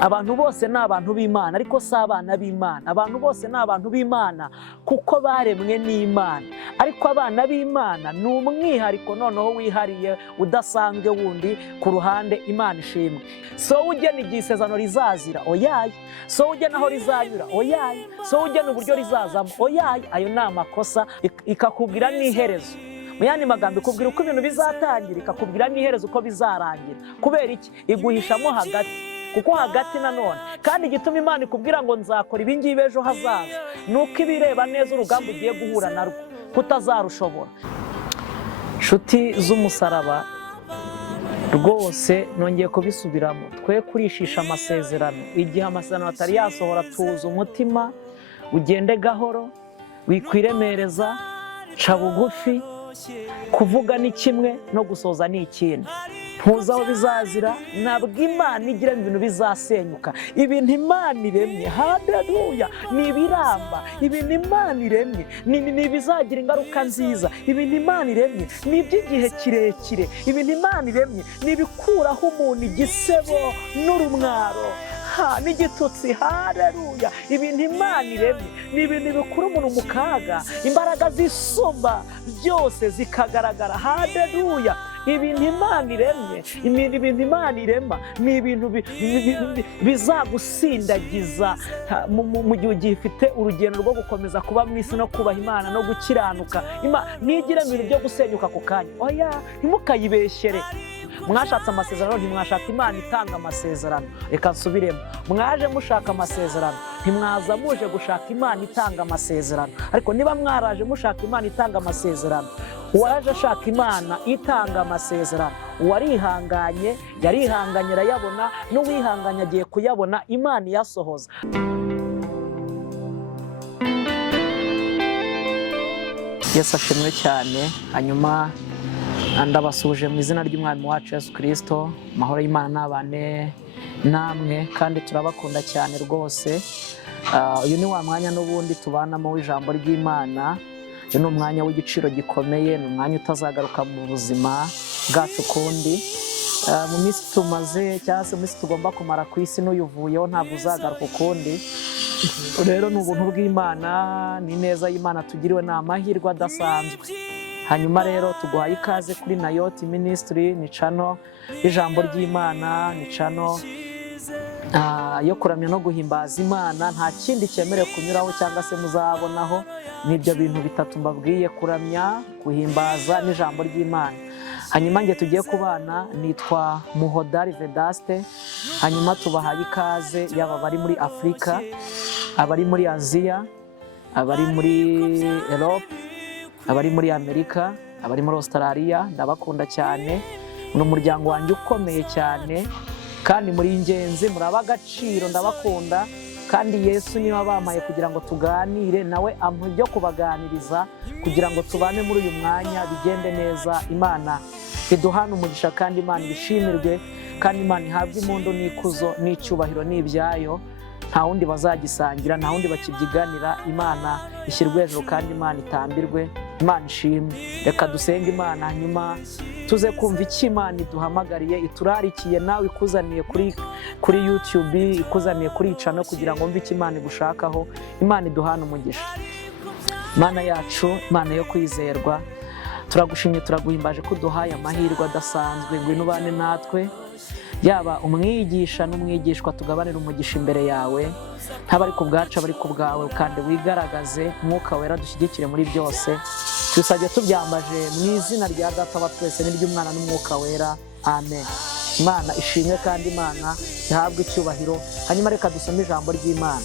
abantu bose ni abantu b'Imana ariko si abana b'Imana. Abantu bose ni abantu b'Imana kuko baremwe n'Imana, ariko abana b'Imana ni umwihariko noneho wihariye udasanzwe wundi ku ruhande Imana ishimwe. So ugena igihe isezerano rizazira, oyaye. So ugena aho rizanyura, oyaye. So ugena uburyo rizazamo, oyaye. Ayo ni amakosa, ikakubwira n'iherezo. Mu yandi magambo ikubwira uko ibintu bizatangira, ikakubwira n'iherezo uko bizarangira. Kubera iki? Iguhishamo hagati. Kuko hagati nanone kandi igituma Imana ikubwira ngo nzakora ibi ngibi ejo hazaza, nuko ibireba neza urugamba ugiye guhura narwo kutazarushobora. Nshuti z'umusaraba, rwose nongeye kubisubiramo, twe kurishisha amasezerano. Igihe amasezerano atari yasohora, tuza umutima, ugende gahoro, wikwiremereza, ca bugufi. Kuvuga ni kimwe no gusoza ni ikindi. Ntuzi aho bizazira, ntabwo Imana igira ibintu bizasenyuka. Ibintu Imana iremye, haleluya, ni ibiramba. Ibintu Imana iremye ni ibizagira ingaruka nziza. Ibintu Imana iremye ni iby'igihe kirekire. Ibintu Imana iremye ni ibikuraho umuntu igisebo n'urumwaro n'igitutsi, haleluya. Ibintu Imana iremye ni ibintu bikura umuntu mu kaga, imbaraga zisumba byose zikagaragara, haleluya. Ibintu Imana iremye, ibintu Imana irema ni ibintu bizagusindagiza mu gihe ugifite urugendo rwo gukomeza kuba mu isi no kubaha Imana no gukiranuka. Ntigira ibintu byo gusenyuka ku kanya, oya, ntimukayibeshere. Mwashatse amasezerano, ntimwashaka Imana itanga amasezerano. Reka nsubiremo, mwaje mushaka amasezerano, ntimwaza muje gushaka Imana itanga amasezerano. Ariko niba mwaraje mushaka Imana itanga amasezerano, uwaje ashaka Imana itanga amasezerano, uwarihanganye yarihanganye arayabona, n'uwihanganye agiye kuyabona, Imana iyasohoza. Yesu ashimwe cyane. Hanyuma ndabasuhuje mu izina ry'Umwami wacu Yesu Kristo. Amahoro y'Imana nabane namwe, kandi turabakunda cyane rwose. Uyu ni wa mwanya n'ubundi tubanamo w'ijambo ry'Imana. Uyu ni umwanya w'igiciro gikomeye, ni umwanya utazagaruka mu buzima bwacu kundi. Mu minsi tumaze cyangwa se mu minsi tugomba kumara ku isi n'uyuvuyeho ntabwo uzagaruka ukundi. Rero ni ubuntu bw'Imana, ni neza y'Imana tugiriwe, ni amahirwe adasanzwe. Hanyuma rero tuguhaye ikaze kuri Nayoti Ministry, ni channel y'ijambo ry'Imana, ni channel yo kuramya no guhimbaza Imana. Nta kindi cyemerewe kunyuraho cyangwa se muzabonaho, n'ibyo bintu bitatu mbabwiye: kuramya, guhimbaza n'ijambo ry'Imana. Hanyuma nge tugiye kubana, nitwa MUHODALI Vedaste. Hanyuma tubahaye ikaze, yaba bari muri Afurika, abari muri Aziya, abari muri Europe, abari muri Amerika, abari muri Australia. Ndabakunda cyane, ni umuryango wanjye ukomeye cyane kandi muri ingenzi, muri ab'agaciro. Ndabakunda kandi Yesu niwe wabampaye kugira ngo tuganire nawe, ampa ibyo kubaganiriza kugira ngo tubane muri uyu mwanya bigende neza. Imana iduhana umugisha kandi Imana ibishimirwe, kandi Imana ihabwe impundu n'ikuzo n'icyubahiro n'ibyayo. Nta wundi bazagisangira, nta wundi bakibyiganira. Imana ishyirwe hejuru kandi Imana itambirwe, Imana ishimwe. Reka dusenge Imana, hanyuma tuze kumva icyo Imana iduhamagariye, iturarikiye, nawe ikuzaniye kuri YouTube, ikuzaniye kuri channel kugira ngo mve icyo Imana igushakaho. Imana iduhana umugisha. Mana yacu, Imana yo kwizerwa, turagushimye, turaguhimbaje ko uduhaye amahirwe adasanzwe. Ngwino ubane natwe, yaba umwigisha n'umwigishwa, tugabanira umugisha imbere yawe. Ntabari ku bwacu, abari ku bwawe, kandi wigaragaze. Mwuka wera dushyigikire muri byose. Twisabye tubyambaje mu izina rya Data wa twese n'iry'Umwana n'Umwuka wera, amen. Imana ishimwe kandi Imana ihabwe icyubahiro. Hanyuma reka dusome ijambo ry'Imana.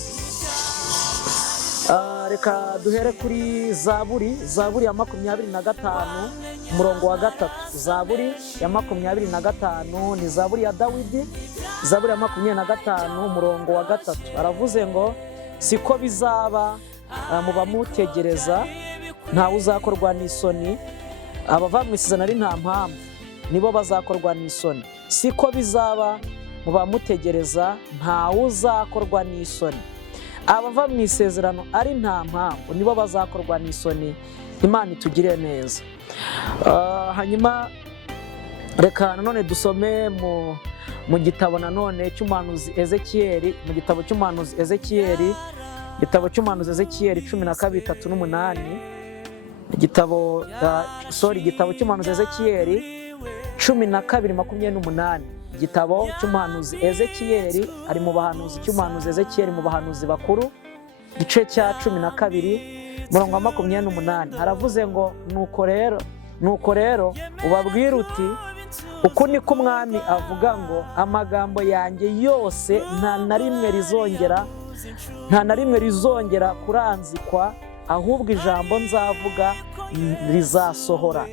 Reka duhere kuri Zaburi ya 25 umurongo wa 3. Zaburi ya 25 ni Zaburi ya Dawidi. Zaburi ya 25 umurongo wa 3 aravuze ngo, siko bizaba mu bamutegereza, ntawe uzakorwa n'isoni. Abava mu isezerano ari nta mpamvu, nibo bazakorwa n'isoni. Siko bizaba mu bamutegereza, ntawe uzakorwa n'isoni. Abava mu isezerano ari nta mpamvu, nibo bazakorwa n'isoni. Imana itugire neza. Hanyuma reka nanone dusome mu gitabo nanone cy'umuhanuzi Ezekiyeli, mu gitabo cy'umuhanuzi Ezekiyeli, igitabo cy'umuhanuzi Ezekiyeli 12:3-8, igitabo cy'umuhanuzi Ezekiyeli 12:28, igitabo cy'umuhanuzi Ezekiyeli ari mu bahanuzi, cy'umuhanuzi Ezekiyeli mu bahanuzi bakuru, igice cya 12 murongo wa 28, haravuze ngo nuko rero ubabwira uti uku niko Umwami avuga ngo amagambo yanjye yose nta na rimwe rizongera kuranzikwa, ahubwo ijambo nzavuga rizasohora,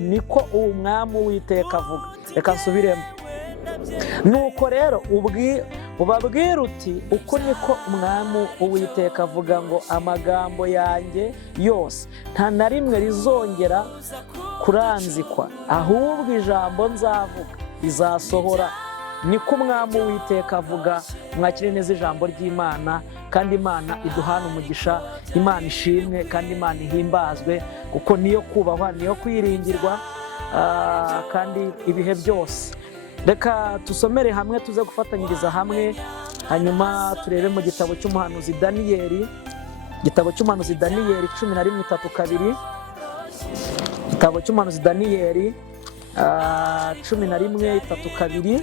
niko Umwami Uwiteka avuga. Reka nsubiremo. Nuko rero ubabwira uti uku niko Umwami Uwiteka avuga ngo amagambo yanjye yose nta na rimwe rizongera kuranzikwa, ahubwo ijambo nzavuga rizasohora, niko Umwami Uwiteka avuga. Mwakire neza ijambo ry'Imana, kandi Imana iduhana umugisha, Imana ishimwe kandi Imana ihimbazwe, kuko niyo kubahwa, niyo kwiringirwa kandi ibihe byose. Reka tusomere hamwe, tuze gufatanyiriza hamwe, hanyuma turebe mu gitabo cy'umuhanuzi Daniyeli, igitabo cy'umuhanuzi Daniyeli 11:3-2, igitabo cy'umuhanuzi Daniyeli 11:3-2,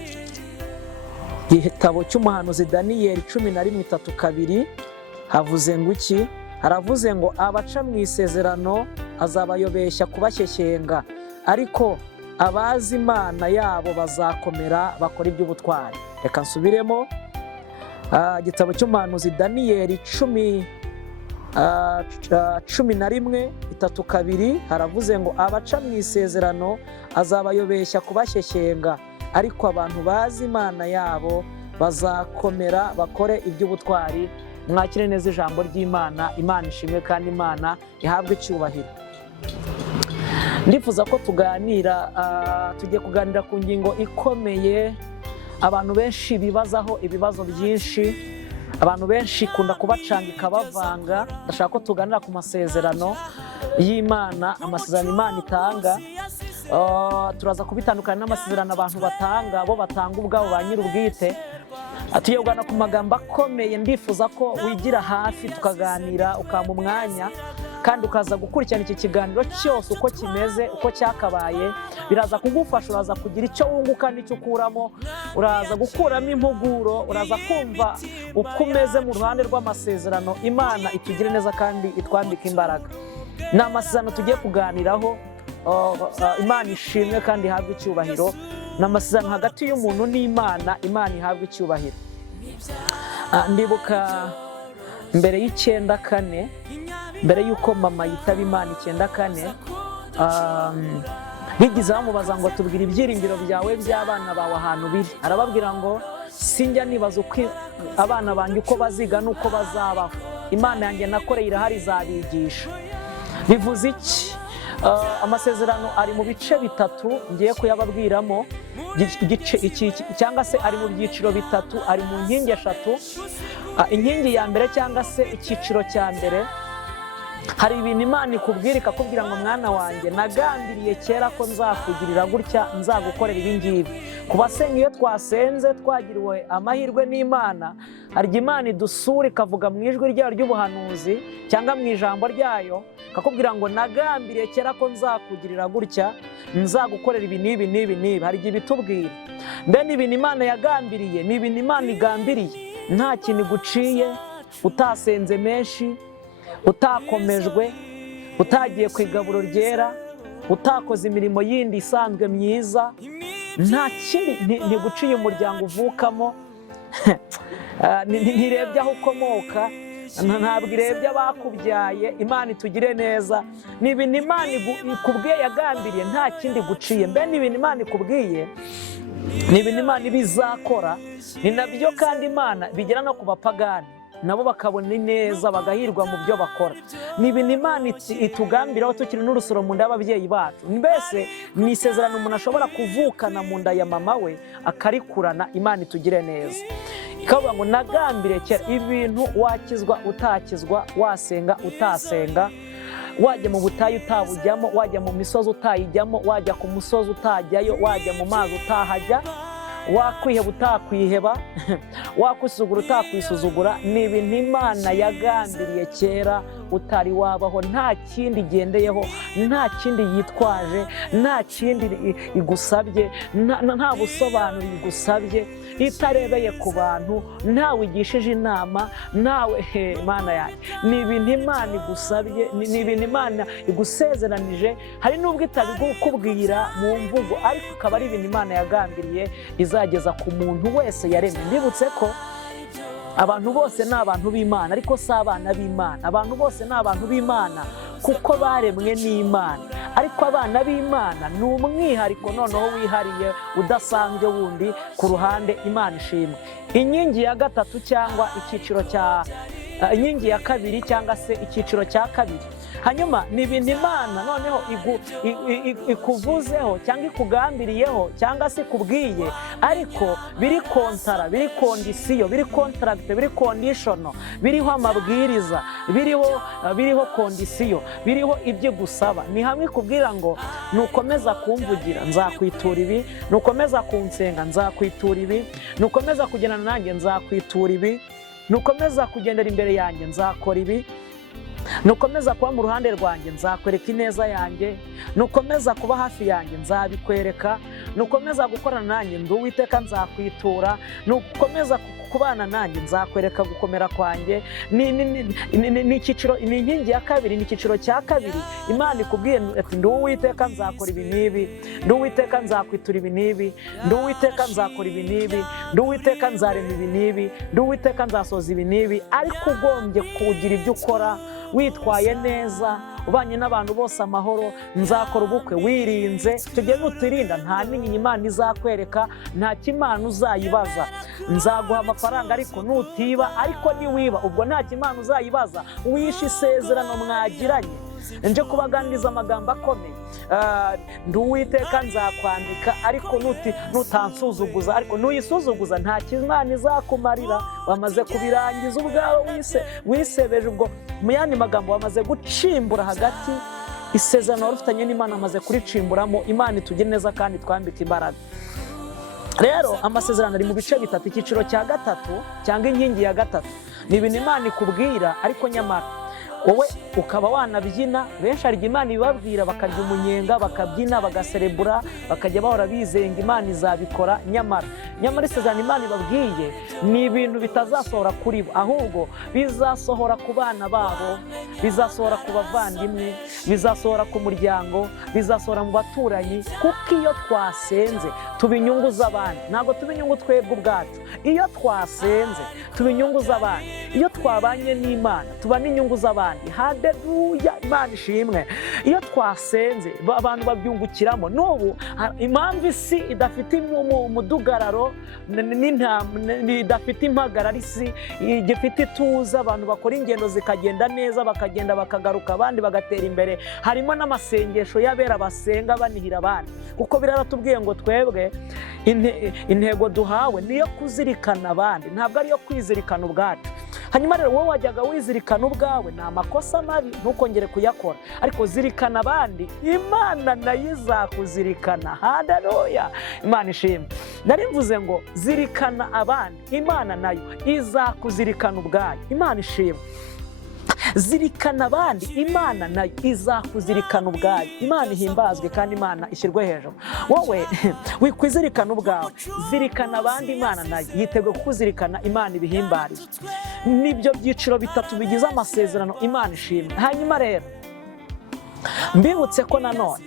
igitabo cy'umuhanuzi Daniyeli 11:3-2, havuze ngo iki? Haravuze ngo abaca mu isezerano azabayobeshya kubashyeshyenga, ariko abazi Imana yabo bazakomera bakora iby'ubutwari. Reka nsubiremo. Igitabo cy'umuhanuzi Daniyeli 11:3-2, haravuze ngo abaca mu isezerano azabayobeshya kubashyeshyenga, ariko abantu bazi Imana yabo bazakomera bakore iby'ubutwari. Mwakire neza ijambo ry'Imana, Imana ishimwe kandi Imana ihabwe icyubahiro. Ndifuza ko tugiye kuganira ku ngingo ikomeye abantu benshi bibazaho ibibazo byinshi, abantu benshi ikunda kubacanga ikabavanga. Ndashaka ko tuganira ku masezerano y'Imana, amasezerano Imana itanga. Turaza kubitandukanya n'amasezerano abantu batanga, bo batanga ubwabo ba nyir'ubwite. Tugiye kuganira ku magambo akomeye. Ndifuza ko wigira hafi tukaganira, ukampa umwanya kandi ukaza gukurikirana iki kiganiro cyose uko kimeze, uko cyakabaye. Biraza kugufasha, uraza kugira icyo wunguka n'icyo ukuramo, uraza gukuramo impuguro, uraza kumva uko umeze mu ruhande rw'amasezerano. Imana itugire neza kandi itwambike imbaraga. Ni amasezerano tugiye kuganiraho. Imana ishimwe kandi ihabwe icyubahiro. Ni amasezerano hagati y'umuntu n'Imana, Imana ihabwe icyubahiro. Ndibuka mbere y'9/4, mbere y'uko mama yitaba Imana 9/4, bigize bamubaza ngo tubwire ibyiringiro byawe by'abana bawe ahantu biri. Arababwira ngo sinjya nibaza uko abana banjye uko baziga n'uko bazabaho, Imana yanjye nakoreye irahari izabigisha. Bivuze iki? Amasezerano ari mu bice bitatu ngiye kuyababwiramo, cyangwa se ari mu byiciro bitatu, ari mu nkingi eshatu. Inkingi ya mbere cyangwa se icyiciro cya mbere, hari ibintu Imana ikubwira ikakubwira ngo mwana wanjye nagambiriye kera ko nzakugirira gutya, nzagukorera ibi ngibi. Ku basenga iyo twasenze twagiriwe amahirwe n'Imana, hari igihe Imana idusura ikavuga mu ijwi ryayo ry'ubuhanuzi cyangwa mu ijambo ryayo, ikakubwira ngo nagambiriye kera ko nzakugirira gutya, nzagukorera ibi n'ibi n'ibi n'ibi. Hari igihe bitubwira mbe ni ibintu Imana yagambiriye, ni ibintu Imana igambiriye, nta kintu iguciye, utasenze menshi, utakomejwe, utagiye ku igaburo ryera, utakoze imirimo yindi isanzwe myiza, nta kindi ntiguciye umuryango uvukamo, ntirebye aho ukomoka, ntabwo irebye abakubyaye. Imana itugire neza. Ni ibintu Imana ikubwiye yagambiriye, nta kindi guciye. Mbe ni ibintu Imana ikubwiye, ni ibintu Imana ibizakora. Ni nabyo kandi Imana bigera no ku bapagani, nabo bakabona neza bagahirwa mu byo bakora. Ni ibintu Imana itugambiraho tukiri n'urusoro mu nda y'ababyeyi bacu. Mbese ni isezerano umuntu ashobora kuvukana mu nda ya mama we akarikurana. Imana itugire neza. Ikavuga ngo nagambire kera. Ibintu wakizwa utakizwa, wasenga utasenga, wajya mu butayu utabujyamo, wajya mu misozi utayijyamo, wajya ku musozi utajyayo, wajya mu mazi utahajya, wakwiheba utakwiheba, wakwisuzugura utakwisuzugura. Ni ibintu Imana yagambiriye kera utari wabaho, nta kindi igendeyeho, nta kindi yitwaje, nta kindi igusabye, nta busobanuro igusabye, itarebeye ku bantu, ntawe igishije inama, nawe Imana yanjye. Ni ibintu Imana igusabye, ni ibintu Imana igusezeranije. Hari n'ubwo itabikubwira mu mvugo, ariko akaba ari ibintu Imana yagambiriye izageza ku muntu wese yaremye. Ndibutse ko abantu bose ni abantu b'Imana, ariko si abana b'Imana. Abantu bose ni abantu b'Imana kuko baremwe n'Imana, ariko abana b'Imana ni umwihariko noneho wihariye udasanzwe wundi ku ruhande. Imana ishimwe. Inkingi ya gatatu cyangwa icyiciro cya inkingi ya kabiri cyangwa se icyiciro cya kabiri, hanyuma ni ibintu Imana noneho ikuvuzeho cyangwa ikugambiriyeho cyangwa se ikubwiye, ariko biri kontara, biri kondisiyo, biri kontaragite, biri kondishono, biriho amabwiriza, biriho kondisiyo, biriho ibyo gusaba. Ni hamwe ikubwira ngo nukomeza kumvugira nzakwitura ibi, nukomeza kunsenga nzakwitura ibi, nukomeza kugendana nanjye nzakwitura ibi, nukomeza kugendera imbere yanjye nzakora ibi, nukomeza kuba mu ruhande rwanjye nzakwereka ineza yanjye, nukomeza kuba hafi yanjye nzabikwereka, nukomeza gukorana nanjye ndi Uwiteka nzakwitura, nukomeza kubana nanjye nzakwereka gukomera kwanjye. Ni icyiciro, ni inkingi ya kabiri, ni icyiciro cya kabiri. Imana ikubwiye ati ndi Uwiteka nzakora ibi n'ibi, ndi Uwiteka nzakwitura ibi n'ibi, ndi Uwiteka nzakora ibi n'ibi, ndi Uwiteka nzarema ibi n'ibi, ndi Uwiteka nzasoza ibi n'ibi. Ariko ugombye kugira ibyo ukora witwaye neza, ubanye n'abantu bose amahoro, nzakora ubukwe wirinze. Tujye nutirinda nta n'inyinya Imana izakwereka, nta kimana uzayibaza. Nzaguha amafaranga ariko nutiba, ariko niwiba ubwo nta kimana uzayibaza, wishe isezerano mwagiranye. Nje kubaganiriza amagambo akomeye. Ndi Uwiteka nzakwandika, ariko nutansuzuguza, ariko nuyisuzuguza nta kimana izakumarira. Wamaze kubirangiza ubwawe, wisebeje. Ubwo mu yandi magambo wamaze gucimbura hagati, isezerano warufitanye n'Imana amaze kuricimburamo. Imana itugire neza kandi twambike imbaraga. Rero amasezerano ari mu bice bitatu. Icyiciro cya gatatu cyangwa inkingi ya gatatu ni ibintu Imana ikubwira, ariko nyamara wowe ukaba wanabyina. Benshi hari Imana ibabwira bakarya umunyenga, bakabyina, bagaserebura, bakajya bahora bizenga Imana izabikora. Nyamara isezerano Imana ibabwiye ni ibintu bitazasohora kuri bo, ahubwo bizasohora ku bana babo, bizasohora ku bavandimwe, bizasohora ku muryango, bizasohora mu baturanyi. Kuko iyo twasenze tuba inyungu z'abandi, ntabwo tuba inyungu twebwe ubwacu. Iyo twasenze tuba inyungu z'abandi, iyo twabanye n'Imana tuba n'inyungu z'abandi. Haleluya, Imana ishimwe. Iyo twasenze abantu babyungukiramo. N'ubu impamvu isi idafite umudugararo, idafite impagarara, isi igifite ituza, abantu bakora ingendo zikagenda neza, bakagenda bakagaruka, abandi bagatera imbere. Harimo n'amasengesho y'abera basenga banihira abandi, kuko biraratubwiye ngo twebwe intego duhawe niyo kuzirikana abandi, ntabwo ariyo kwizirikana ubwacu. Hanyuma rero wowe wajyaga wizirikana ubwawe, ni amakosa mabi, ntukongere kuyakora. Ariko zirikana abandi, Imana nayo izakuzirikana. Haleluya, Imana ishimwe. Nari mvuze ngo zirikana abandi, Imana nayo izakuzirikana ubwayo. Imana ishimwe. Zirikana abandi, Imana nayo izakuzirikana ubwayo. Imana ihimbazwe kandi Imana ishyirwe hejuru. Wowe wikwizirikana ubwawe, zirikana abandi, Imana nayo yiteguye kukuzirikana. Imana ibihimbarize. Nibyo byiciro bitatu bigize amasezerano. Imana ishimwe. Hanyuma rero mbibutse ko nanone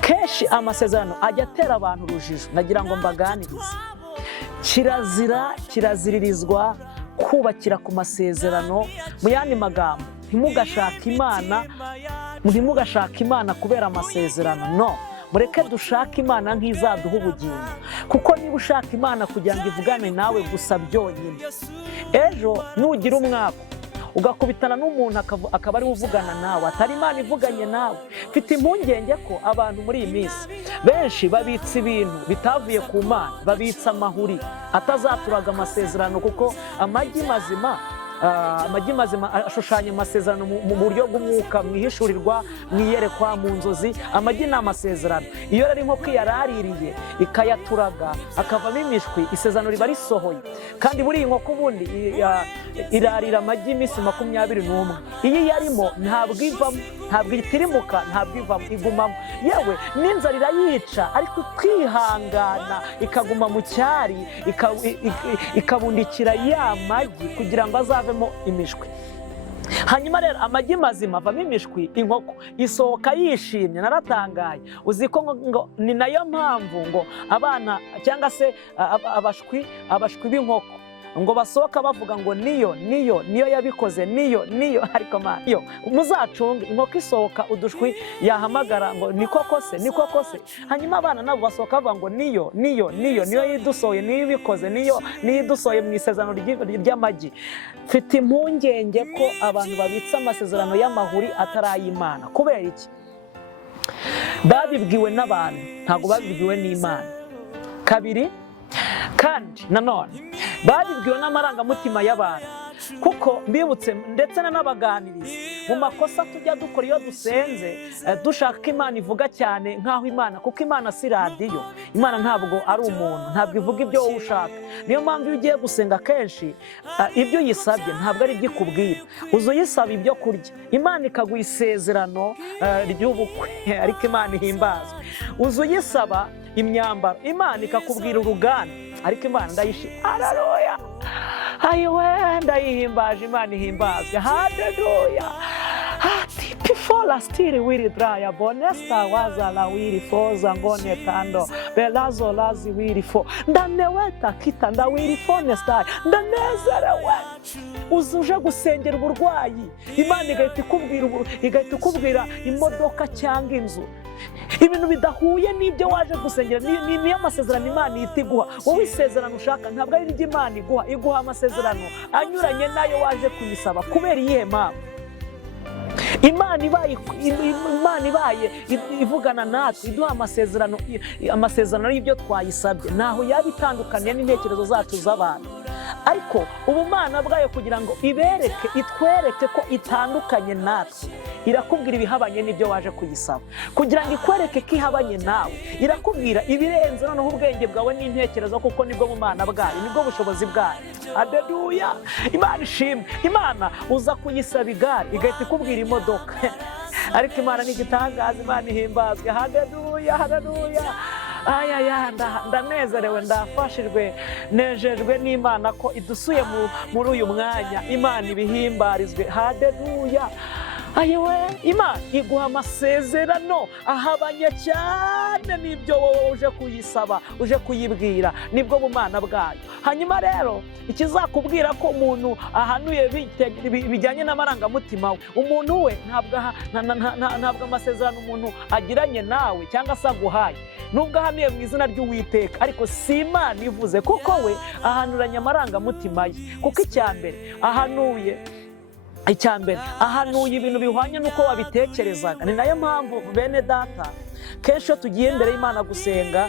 kenshi amasezerano ajya atera abantu urujijo. Nagira ngo mbaganirize. Kiraziririzwa kubakira ku masezerano. Mu yandi magambo, ntimugashaka Imana kubera amasezerano. No, mureke dushake Imana nk'izaduha ubugingo. Kuko niba ushaka Imana kugira ngo ivugane nawe gusa byonyine, ejo nugira umwaka ugakubitana n'umuntu akaba ari uvugana nawe, atari Imana ivuganye nawe. Mfite impungenge ko abantu muri iyi minsi benshi babitsa ibintu bitavuye ku Mana, babitsa amahuri atazaturaga amasezerano. Kuko amagi mazima amagi mazima ashushanya amasezerano mu buryo bw'umwuka, mwihishurirwa, mwiyerekwa, mu nzozi. Amagi ni amasezerano. Iyo rero inkoko yaraririye ikayaturaga akavamo imishwi, isezerano riba risohoye. Kandi buri iyi nkoko ubundi irarira amagi iminsi 21. Iyo yarimo ntabwo ivamo, ntabwo itirimuka, ntabwo ivamo, igumamo. Yewe n'inzara irayica, ariko kwihangana ikaguma mu cyari, ikabundikira ya magi kugira ngo azavemo imishwi. Hanyuma rero amagi mazima avamo imishwi, inkoko isohoka yishimye. Naratangaye, uzi ko ngo ni nayo mpamvu ngo abana cyangwa se abashwi b'inkoko ngo basohoka bavuga ngo niyo yabikoze, niyo. Ariko yo muzacunge, inkoko isohoka udushwi yahamagara ngo ni koko se. Hanyuma abana nabo basohoka bavuga ngo niyo yidusohoye, niyo ibikoze, niyo idusohoye mu isezerano ry'amagi. Mfite impungenge ko abantu babitsa amasezerano y'amahuri atari ay'Imana. Kubera iki? Babibwiwe n'abantu, ntabwo babibwiwe n'Imana. Kabiri, kandi nanone babibwiwe n'amarangamutima y'abantu, kuko mbibutse ndetse n'abaganiriza mu makosa tujya dukora iyo dusenze dushaka ko Imana ivuga cyane nk'aho Imana, kuko Imana si radiyo. Imana ntabwo ari umuntu, ntabwo ivuga ibyo wowe ushaka. Niyo mpamvu iyo ugiye gusenga kenshi ibyo uyisabye ntabwo ari ibyo ikubwira. uza uyisaba ibyo kurya, Imana ikaguha isezerano ry'ubukwe, ariko Imana ihimbazwe. uza uyisaba imyambaro, Imana ikakubwira uruganda, ariko Imana haleluya, ayiwe ndayihimbaje, Imana ihimbazwe, haleluya. Tipifola stiri wiri draya bonesta wazala wiri foza ngone tando belazo lazi wiri fo ndaneweta kita ndawiri fonesta ndanezerewe. Uzuje gusengera uburwayi, Imana igahita ikubwira imodoka cyangwa inzu, ibintu bidahuye n'ibyo waje gusengera. Niyo amasezerano Imana ihita iguha. Wowe isezerano ushaka ntabwo ari iry'Imana iguha amasezerano anyuranye nayo waje kuyisaba. Kubera iyihe mpamvu? Imana ibaye ivugana natwe, iduha amasezerano y'ibyo twayisabye, naho yaba itandukanye n'intekerezo zacu z'abantu. Ariko ubumana bwayo kugira ngo itwereke ko itandukanye natwe, irakubwira ibihabanye n'ibyo waje kuyisaba. Kugira ngo ikwereke ko ihabanye nawe, irakubwira ibirenze noneho ubwenge bwawe n'intekerezo, kuko nibwo bumana bwayo, nibwo bushobozi bwayo. Haleluya, Imana ishimwe. Imana uza kuyisaba igare, igahita ikubwira imodoka. Ariko Imana ni igitangaza, Imana ihimbazwe. Haleluya. Ndanezerewe, ndafashijwe, nejejwe n'Imana ko idusuye muri uyu mwanya. Imana ibihimbarizwe. Haleluya. Ayewe, Imana iguha amasezerano ahabanye cyane n'ibyo wowe uje kuyisaba, uje kuyibwira, nibwo bumana bwayo. Hanyuma rero ikizakubwira ko umuntu ahanuye bijyanye n'amarangamutima we, umuntu we ntabwo amasezerano umuntu agiranye nawe cyangwa se aguhaye, nubwo ahanuye mu izina ry'Uwiteka, ariko si Imana ivuze, kuko we ahanuranya amarangamutima ye. Kuko icyambere ahanuye ibintu bihwanye n'uko wabitekerezaga. Ni nayo mpamvu bene data kenshi iyo tugiye imbere y'Imana gusenga,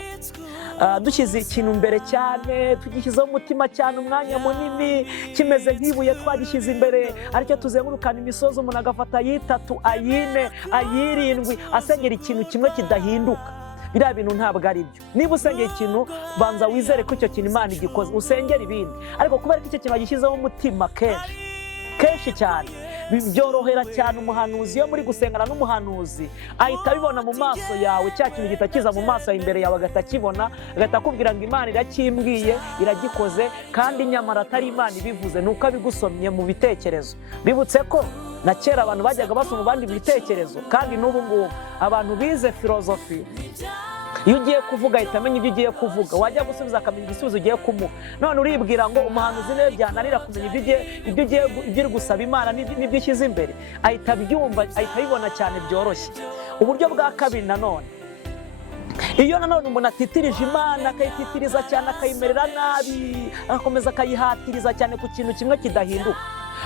dushyize ikintu mbere cyane, tugishyizeho umutima cyane, umwanya munini, kimeze nk'ibuye twagishyize imbere, aricyo tuzengurukana imisozi, umuntu agafata ay'itatu, ay'ine, ay'irindwi, asengera ikintu kimwe kidahinduka. Biriya bintu ntabwo ari byo. Niba usengera ikintu, banza wizere ko icyo kintu Imana igikoze, usengera ibindi. Ariko kubera ko icyo kintu agishyizeho umutima kenshi cyane, byorohera cyane umuhanuzi. Iyo muri gusengana n'umuhanuzi, ahita abibona mu maso yawe, cya kintu gihita kiza mu maso yawe, imbere yawe agahita akibona, agahita akubwira ngo Imana irakimbwiye, iragikoze, kandi nyamara atari Imana ibivuze, nuko abigusomye mu bitekerezo. Bibutse ko na kera abantu bajyaga basoma abandi bitekerezo, kandi n'ubu ngubu abantu bize filozofi, iyo ugiye kuvuga ahita amenya ibyo ugiye kuvuga, wajya gusubiza akamenya igisubizo ugiye kumuha. None uribwira ngo umuhanuzi niwe byananira kumenya ibyo uri gusaba Imana n'ibyo ushyize imbere, ahita abyumva, ahita abibona cyane byoroshye. Uburyo bwa kabiri nanone, iyo nanone umuntu atitirije Imana, akayititiriza cyane, akayimerera nabi, agakomeza akayihatiriza cyane ku kintu kimwe kidahinduka.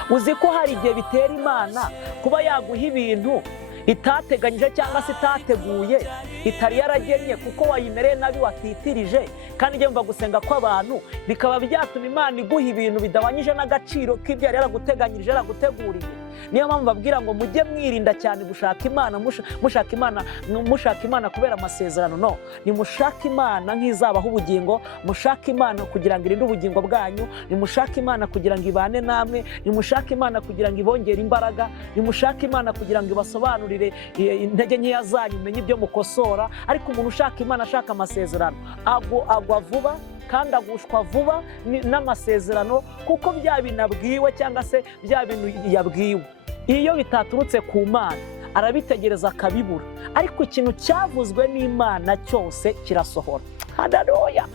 Uzi ko hari igihe bitera Imana kuba yaguha ibintu itateganyije cyangwa se itateguye, itari yaragennye kuko wayimereye nabi watitirije, kandi ujya wumva gusenga kw'abantu bikaba byatuma Imana iguha ibintu bidahwanyije n'agaciro k'ibyo yari yaraguteganyirije, yaraguteguriye. Niyo mpamvu babwira ngo mujye mwirinda cyane gushaka Imana, mushaka Imana kubera amasezerano. No, nimushaka Imana nk'izabaho ubugingo, mushaka Imana kugira ngo irinde ubugingo bwanyu, nimushaka Imana kugira ngo ibane namwe, nimushaka Imana kugira ngo ibongere imbaraga, nimushaka Imana kugira ngo ibasobanurire intege nkeya zanyu, menye ibyo mukosora. Ariko umuntu ushaka Imana, ashaka amasezerano, agwa vuba kandi agushwa vuba n'amasezerano, kuko bya bintu abwiwe cyangwa se bya bintu yabwiwe, iyo bitaturutse ku Mana arabitegereza akabibura, ariko ikintu cyavuzwe n'Imana cyose kirasohora. Haleluya!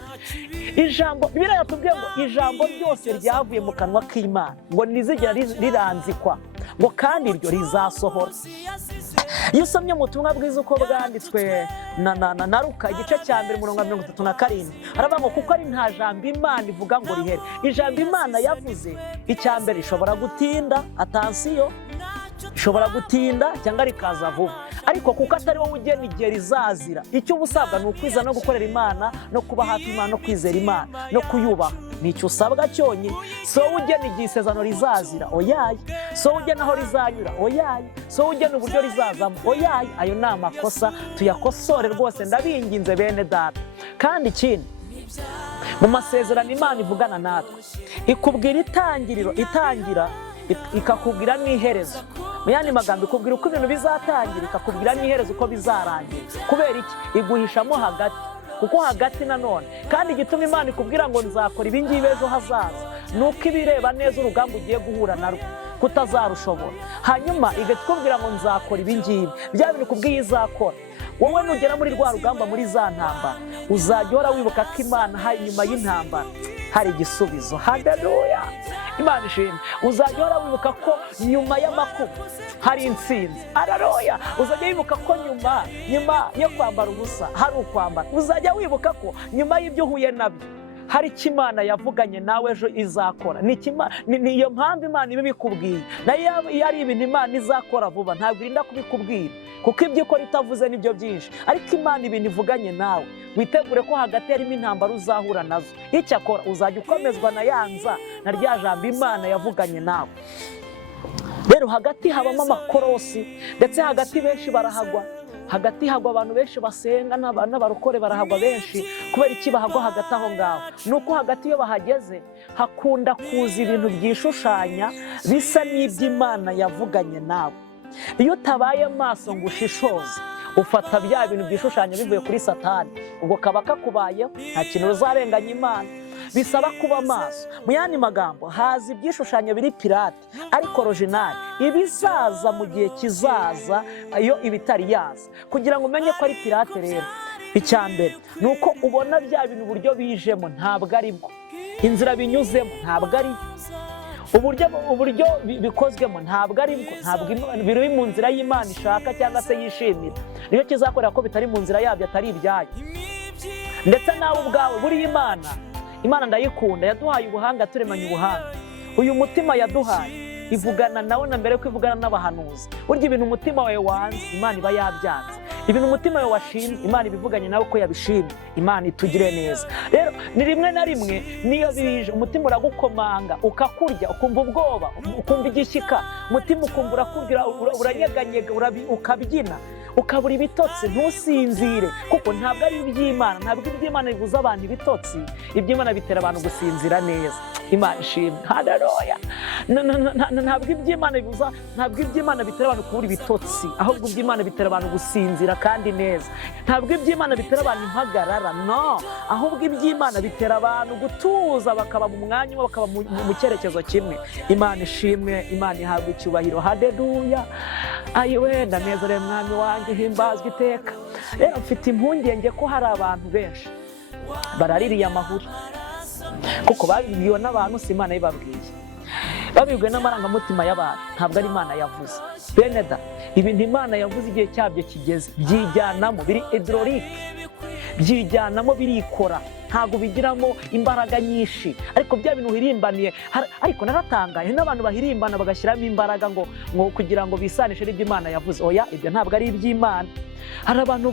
Ijambo Bibiliya yatubwiye ngo ijambo ryose ryavuye mu kanwa k'Imana ngo ntizigera riranzikwa, ngo kandi iryo rizasohora. Iyo usomye mu butumwa bwiza uko bwanditswe na Luka igice cya 1:37, aravuga ngo kuko ari nta jambo Imana ivuga ngo rihere. Ijambo Imana yavuze icya mbere rishobora gutinda, atansiyo, ishobora gutinda cyangwa rikaza vuba, ariko kuko atari wowe ugena igihe rizazira, icyo uba usabwa ni ukwiza no gukorera Imana, no kuba hafi Imana, no kwizera Imana, no kuyubaha. Nicyo usabwa cyonyine. So ugena igihe isezerano rizazira, oyaye. So ugena aho rizanyura, oyaye. So ugena uburyo rizazamo, oyaye. Ayo ni amakosa, tuyakosore rwose, ndabinginze bene data. Kandi ikindi, mu masezerano Imana ivugana natwe, ikubwira itangira ikakubwira n'iherezo. Mu yandi magambo ikubwira uko ibintu bizatangira, ikakubwira n'iherezo uko bizarangira. Kubera iki? Iguhishamo hagati, kuko hagati nanone. Kandi igituma Imana ikubwira ngo nzakora ibi ngibi ejo hazaza, nuko ibireba neza urugamba ugiye guhura narwo kutazarushobora. Hanyuma igatubwira ngo nzakora ibi ngibi, bya bintu ikubwiye izakora. Wowe nugera muri rwa rugamba, muri za ntambara, uzajya uhora wibuka ko Imana hari inyuma y'intambara hari igisubizo. Haleluya! Imana ishimwe. Uzajya uhora wibuka ko nyuma y'amakuba hari intsinzi. Haleluya! Uzajya wibuka ko nyuma yo kwambara ubusa hari ukwambara. Uzajya wibuka ko nyuma y'ibyo uhuye nabyo hari icyo Imana yavuganye nawe ejo izakora. Niyo mpamvu Imana ibikubwiye. Nayo iyo ari ibintu Imana izakora vuba, ntabwo irinda kubikubwira, kuko ibyo ikora itavuze nibyo byinshi. Ariko Imana ibintu ivuganye nawe, witegure ko hagati harimo intambara uzahura nazo. Icyakora uzajya ukomezwa na yanza na rya jambo Imana yavuganye nawe. Rero hagati habamo amakorosi, ndetse hagati benshi barahagwa. Hagati hagwa abantu benshi basenga, n'abarokore barahagwa benshi. Kubera iki bahagwa hagati aho ngaho? Nuko hagati iyo bahageze hakunda kuza ibintu byishushanya bisa n'iby'Imana yavuganye nawe. Iyo utabaye maso ngo ushishoze, ufata bya bintu byishushanya bivuye kuri Satani, ubwo kaba kakubayeho, nta kintu uzarenganya Imana. Bisaba kuba maso. Mu yandi magambo, haza ibyishushanyo biri pirate ariko original, ibizaza mu gihe kizaza iyo ibitari yaza, kugira ngo umenye ko ari pirate. Rero icya mbere ni uko ubona bya bintu uburyo bijemo ntabwo ari bwo, inzira binyuzemo ntabwo ari uburyo bikozwemo ntabwo ari bwo, ntabwo biri mu nzira y'Imana ishaka cyangwa se yishimira. Niyo kizakorera ko bitari mu nzira yabyo, atari ibyayo. Ndetse nawe ubwawe buri Imana ndayikunda, yaduhaye ubuhanga, turemanye ubuhanga. Uyu mutima yaduhaye ivugana nawe na mbere ko ivugana n'abahanuzi. Burya ibintu umutima wawe wanze, Imana iba yabyanze. Ibintu umutima wawe washimye, Imana ibivuganye nawe ko yabishimye. Imana itugire neza. Rero ni rimwe na rimwe niyo bije umutima uragukomanga, ukakurya, ukumva ubwoba, ukumva igishyika, umutima ukumva urakurya, uranyeganyega, ukabyina, ukabura ibitotsi, ntusinzire, kuko ntabwo ari iby'Imana. Ntabwo iby'Imana bibuza abantu ibitotsi, iby'Imana bitera abantu gusinzira neza. Imana ishimwe. Haleluya! Ntabwo iby'Imana bitera abantu kubura ibitotsi, ahubwo iby'Imana bitera abantu gusinzira kandi neza. Ntabwo iby'Imana bitera abantu impagarara, no, ahubwo iby'Imana bitera abantu gutuza, bakaba mu mwanya umwe, bakaba mu cyerekezo kimwe. Imana ishimwe, Imana ihabwa icyubahiro. Haleluya! Ayiwe, ndanezerewe Mwami wanjye, himbazwa iteka. Rero mfite impungenge ko hari abantu benshi baraririye amahuri, kuko babibwiwe n'abantu, si Imana yibabwiye. Babibwiwe n'amarangamutima y'abantu, ntabwo ari Imana yavuze. Bene da, ibintu Imana yavuze igihe cyabyo kigeze, byijyanamo, biri hydraulique, byijyanamo, birikora. ntabwo bigiramo imbaraga nyinshi, ariko bya bintu uhirimbaniye. Ariko naratangaye n'abantu bahirimbana bagashyiramo imbaraga ngo kugira ngo bisanishe n'iby'Imana yavuze. Oya, ibyo ntabwo ari iby'Imana. Hari abantu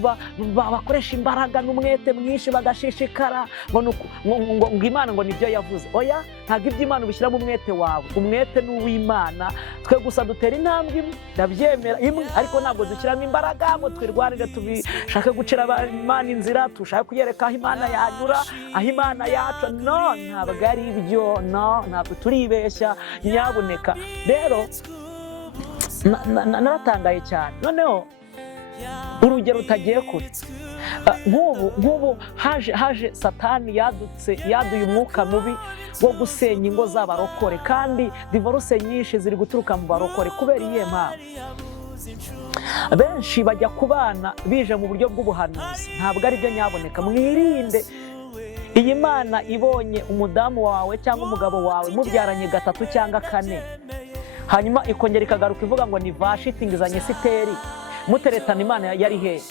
bakoresha imbaraga n'umwete mwinshi bagashishikara ngo Imana ngo nibyo yavuze. Oya, ntabwo iby'Imana ubishyiramo umwete wawe, umwete ni uw'Imana. Twe gusa dutera intambwe imwe, ndabyemera imwe, ariko ntabwo dushyiramo imbaraga ngo twirwanire tubishake gucira Imana inzira, tushake kuyereka aho Imana yanyura, aho Imana yacu. No, ntabwo ari ibyo. No, ntabwo turibeshya, nyabuneka. Rero naratangaye cyane. Noneho urugero utagiye kure, nk'ubu haje Satani yaduye umwuka mubi wo gusenya ingo z'abarokore, kandi divorce nyinshi ziri guturuka mu barokore. kubera iyihe mpamvu? Benshi bajya kubana bije mu buryo bw'ubuhanuzi. Ntabwo ari byo, nyaboneka. Mwirinde. Iyi Mana ibonye umudamu wawe cyangwa umugabo wawe mubyaranye 3 cyangwa 4, hanyuma ikongera ikagaruka ivuga ngo ni Vashiti ngizanye Siteri, muteretana Imana yari hehe?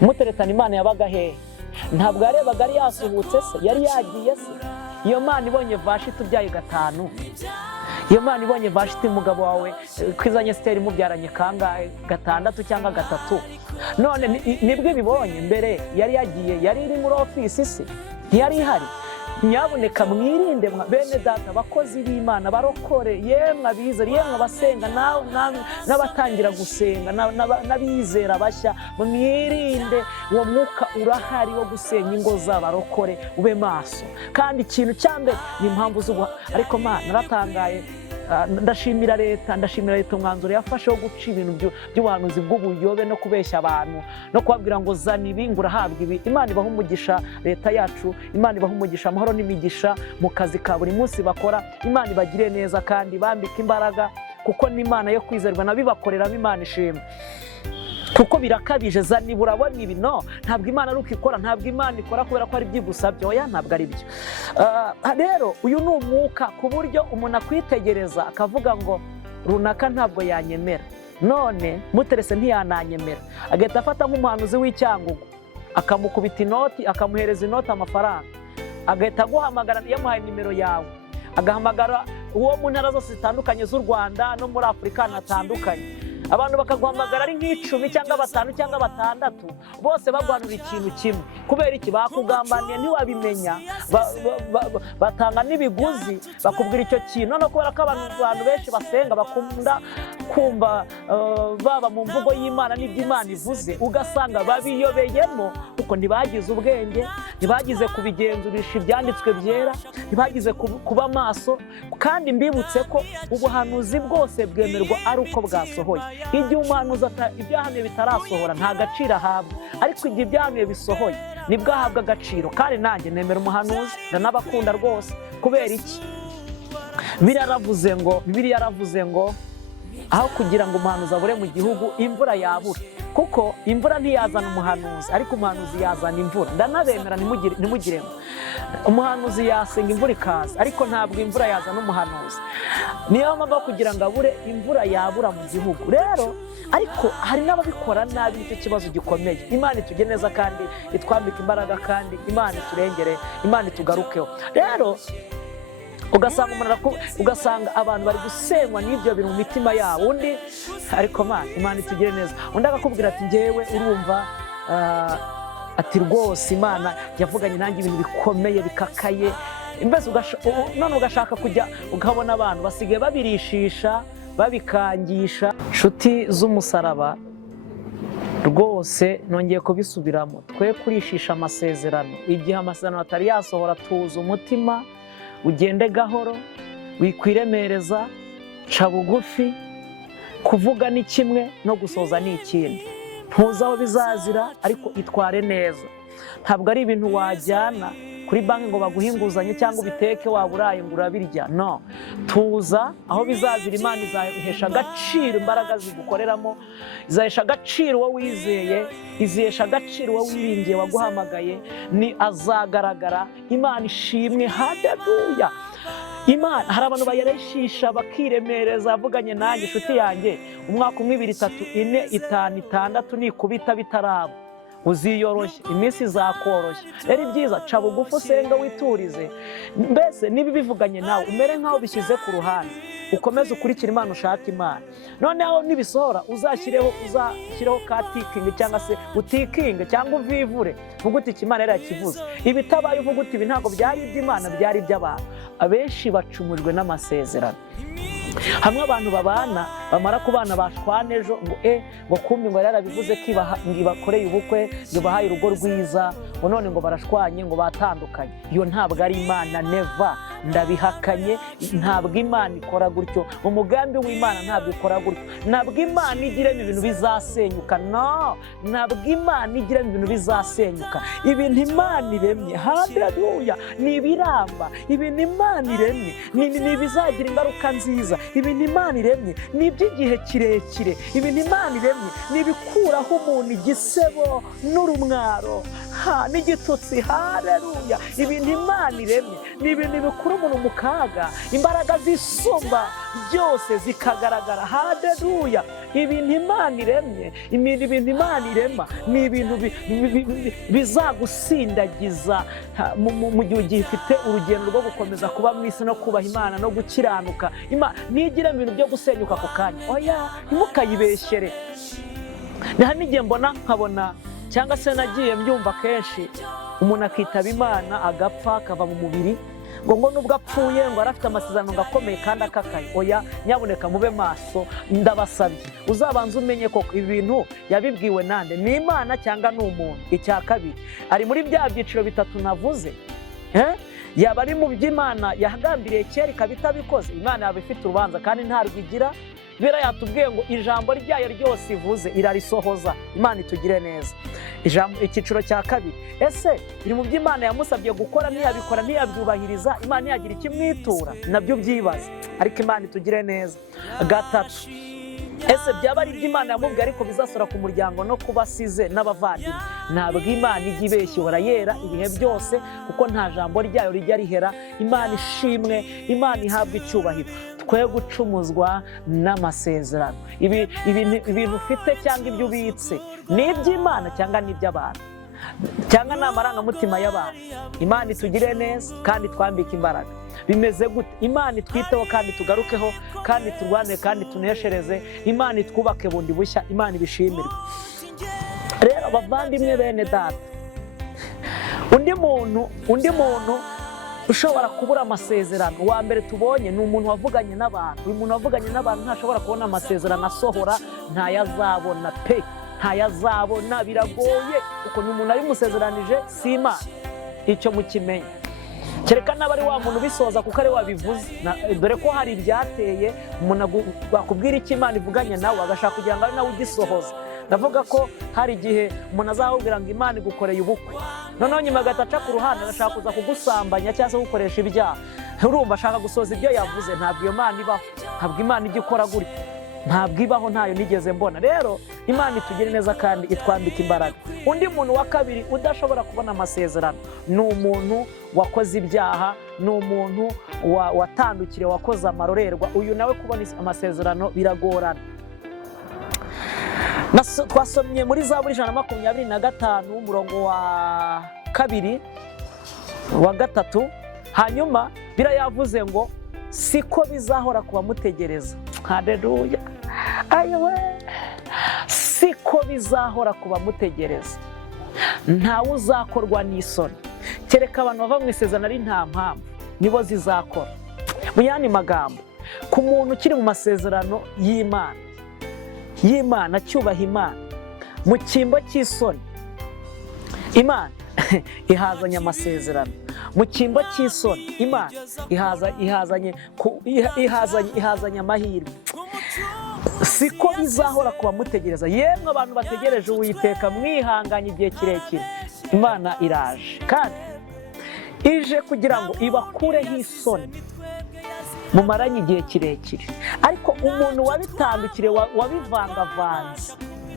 Muteretana Imana yabaga hehe? Ntabwo yarebaga ari yasuhutse se? Yari yagiye se? Iyo Mana ibonye Vashiti ubyaye 5, iyo Mana ibonye Vashiti umugabo wawe kwizanye Siteri mubyaranye kangahe? 6 cyangwa 3. None nibwo ibibonye. Mbere yari yagiye, yari iri muri ofisi se? Ntiyari ihari? Nyaboneka, mwirinde bene data, abakozi b'Imana, barokore, yemwe abizera, yemwe abasenga, n'abatangira gusenga, n'abizera bashya, mwirinde. Uwo mwuka urahari wo gusenya ingo z'abarokore. Ube maso. Kandi ikintu cya mbere ni impamvu z'ubuha. Ariko Mana, naratangaye. Ndashimira leta umwanzuro yafashe wo guca ibintu by'ubuhanuzi bw'ubuyobe no kubeshya abantu no kubabwira ngo zana ibi ngo urahabwa ibi. Imana ibaha umugisha leta yacu, Imana ibaha umugisha, amahoro n'imigisha mu kazi ka buri munsi bakora. Imana ibagire neza kandi bambika imbaraga, kuko n'Imana yo kwizerwa nabibakoreramo. Imana ishimwe, kuko birakabije. Zani burabona ibi. No, ntabwo Imana ari ukikora, ntabwo Imana ikora kubera ko ari byigusabye. Oya, ntabwo ari byo. Rero uyu ni umwuka ku buryo umuntu akwitegereza akavuga ngo runaka ntabwo yanyemera. None muterese ntiyananyemera, agahita afata nk'umuhanuzi w'icyangugu akamukubita inoti, akamuhereza inoti amafaranga, agahita aguhamagara, yamuhaye nimero yawe, agahamagara uwo mu ntara zose zitandukanye z'u Rwanda no muri Afurika hatandukanye. Abantu bakaguhamagara ari nk'icumi cyangwa 5 cyangwa 6, bose baguhanura ikintu kimwe. Kubera iki? Bakugambaniye, ntiwabimenya. Batanga n'ibiguzi bakubwira icyo kintu. None kubera ko abantu benshi basenga bakunda kumva baba mu mvugo y'Imana n'iby'Imana ivuze, ugasanga babiyobeyemo kuko ntibagize ubwenge, ntibagize kubigenzurisha ibyanditswe byera, ntibagize kuba maso. Kandi mbibutse ko ubuhanuzi bwose bwemerwa ari uko bwasohoye. Igihe umuhanuzi ibyahanuye bitarasohora nta gaciro ahabwa, ariko igihe ibyahanuye bisohoye nibwo ahabwa agaciro. Kandi nanjye nemera umuhanuzi, ndanabakunda rwose. Kubera iki? Bibiliya yaravuze ngo aho kugira ngo umuhanuzi abure mu gihugu, imvura yabura. Kuko imvura ntiyazana umuhanuzi, ariko umuhanuzi yazana imvura. Ndanabemera, ntimugiremo. Umuhanuzi yasenga imvura ikaza, ariko ntabwo imvura yazana umuhanuzi. Niyo mpamvu kugira ngo abure, imvura yabura mu gihugu. Rero ariko hari n'ababikora nabi, nicyo kibazo gikomeye. Imana itugire neza kandi itwambike imbaraga, kandi Imana iturengere, Imana itugarukeho. Rero ugasanga abantu bari gusenywa n'ibyo bintu mu mitima yabo. Undi ariko Imana itugire neza, undi akakubwira ati ngewe urumva ati rwose Imana yavuganye nanjye ibintu bikomeye bikakaye. Mbese none ugashaka kujya ukabona abantu basigaye babirishisha, babikangisha. Inshuti z'umusaraba, rwose nongeye kubisubiramo, twe kurishisha amasezerano. Igihe amasezerano atari yasohora, tuza umutima, ugende gahoro, wikwiremereza, ca bugufi. Kuvuga ni kimwe, no gusoza ni ikindi. Ntuzi aho bizazira, ariko itware neza. Ntabwo ari ibintu wajyana kuri banki ngo baguhe inguzanyo cyangwa ubiteke waburaye ngo urabirya. No, tuza aho bizazira. Imana izahesha agaciro imbaraga zigukoreramo, izahesha agaciro uwo wizeye, izihesha agaciro uwo wiringiye waguhamagaye. Ni azagaragara. Imana ishimwe. Haleluya. Imana, hari abantu bayareshisha bakiremereza. Avuganye nanjye, inshuti yanjye, umwaka 1, 2, 3, 4, 5, 6 nikubita bitaraba. uziyoroshya, iminsi izakoroshya. Rero ibyiza ca bugufi usenge witurize, mbese niba bivuganye nawe umere nk'aho bishyize ku ruhande, ukomeze ukurikira Imana, ushaka Imana. Noneho nibisohora uzashyireho ka tikingi cyangwa se utikinge cyangwa uvivure, uvuga uti Imana yari yakivuze. Ibitabaye uvuga uti ibi ntabwo byari iby'Imana, byari iby'abantu. Abenshi bacumujwe n'amasezerano. Hamwe abantu babana bamara kubana bashwana ejo ngo kumbi ngo yarabivuze ko ibakoreye ubukwe, ngo bahaye urugo rwiza, ngo none ngo barashwanye, ngo batandukanye. Iyo ntabwo ari Imana, neva, ndabihakanye. Ntabwo Imana ikora gutyo, umugambi w'Imana ntabwo ikora gutyo. Ntabwo Imana igiremo ibintu bizasenyuka, no, ntabwo Imana igiremo ibintu bizasenyuka. Ibintu Imana iremye, haleluya, ni ibiramba. Ibintu Imana iremye ni ibizagira ingaruka nziza. Ibintu Imana iremye ni iby'igihe kirekire. Ibintu Imana iremye ni ibikuraho umuntu igisebo n'urumwaro n'igitutsi, haleluya. Ibintu Imana iremye ni ibintu bikura umuntu mu kaga, imbaraga zisumba byose zikagaragara, haleluya. Ibintu Imana iremye, ibintu Imana irema ni ibintu bizagusindagiza mu gihe ugifite urugendo rwo gukomeza kuba mu isi no kubaha Imana no gukiranuka. Ntigira ibintu byo gusenyuka ako kanya, oya, ntimukayibeshyere. Niha n'igihe mbona nkabona cyangwa se nagiye mbyumva kenshi, umuntu akitaba Imana agapfa akava mu mubiri, ngo nubwo apfuye ngo arafite amasezerano ngo akomeye kandi akakaye. Oya, nyabuneka mube maso, ndabasabye uzabanza umenye koko ibi bintu yabibwiwe nande, ni Imana cyangwa ni umuntu. Icya kabiri, ari muri bya byiciro bitatu navuze, yaba ari mu by'Imana yahagambiriye kera ikaba itabikoze, Imana yaba ifite urubanza kandi ntarwo igira. Bira yatubwiye ngo ijambo ryayo ryose ivuze irarisohoza. Imana itugire neza. Icyiciro cya kabiri, ese biri mu by'Imana yamusabye gukora ntiyabikora, ntiyabyubahiriza, Imana ntiyagira ikimwitura, nabyo byibaza, ariko Imana itugire neza. Gatatu, ese byaba ari iby'Imana yamubwiye ariko bizasora ku muryango no kubasize n'abavandimwe. Ntabwo Imana ijya ibeshya, ihora yera ibihe byose, kuko nta jambo ryayo rijya rihera. Imana ishimwe, Imana ihabwa icyubahiro. Twe gucumuzwa n'amasezerano. Ibintu ufite cyangwa ibyo ubitse ni iby'Imana cyangwa ni iby'abantu, cyangwa ni amarangamutima y'abantu. Imana itugire neza kandi twambike imbaraga. Bimeze gute? Imana itwiteho kandi tugarukeho, kandi turwane kandi tuneshereze. Imana itwubake bundi bushya, Imana ibishimirwe. Rero bavandimwe bene data, undi muntu ushobora kubura amasezerano wa mbere tubonye ni umuntu wavuganye n'abantu. Uyu muntu wavuganye n'abantu ntashobora kubona amasezerano asohora, ntayazabona pe, ntayazabona, biragoye, kuko ni umuntu abimusezeranije, si Imana. Icyo mukimenye, kereka n'abari wa muntu bisoza kuko ari wabivuze. Dore ko hari ibyateye umuntu akubwira icyo Imana ivuganye nawe agashaka kugira ngo ari nawe ugisohoza. Ndavuga ko hari igihe umuntu azahubwira ngo Imana igukoreye ubukwe, noneho nyuma agataca ku ruhande agashaka kuza kugusambanya cyangwa se gukoresha ibyaha. Urumva ashaka gusoza ibyo yavuze. Ntabwo iyo Mana ibaho, ntabwo Imana ijya ikora gutya, ntabwo ibaho, ntayo nigeze mbona. Rero Imana itugire neza kandi itwambika imbaraga. Undi muntu wa kabiri udashobora kubona amasezerano ni umuntu wakoze ibyaha, ni umuntu watandukire, wakoze amarorerwa. Uyu nawe kubona amasezerano biragorana. Twasomye muri Zaburi 125 umurongo wa 2 wa 3, hanyuma birayavuze ngo siko bizahora kuba mutegereza. Haleluya, ayiwe, siko bizahora kuba mutegereza. Ntawe uzakorwa n'isoni, kereka abantu bava mu isezerano ari nta mpamvu, nibo zizakora. Mu yandi magambo, ku muntu ukiri mu masezerano y'Imana, cyubaha Imana, mu cyimbo cy'isoni Imana ihazanye amasezerano. Mu cyimbo cy'isoni Imana ihazanye amahirwe. Siko bizahora kuba mutegereza. Yemwe abantu bategereje Uwiteka, mwihanganye igihe kirekire, Imana iraje kandi ije kugira ngo ibakureho isoni mumaranye igihe kirekire. Ariko umuntu wabitandukire, wabivangavanze,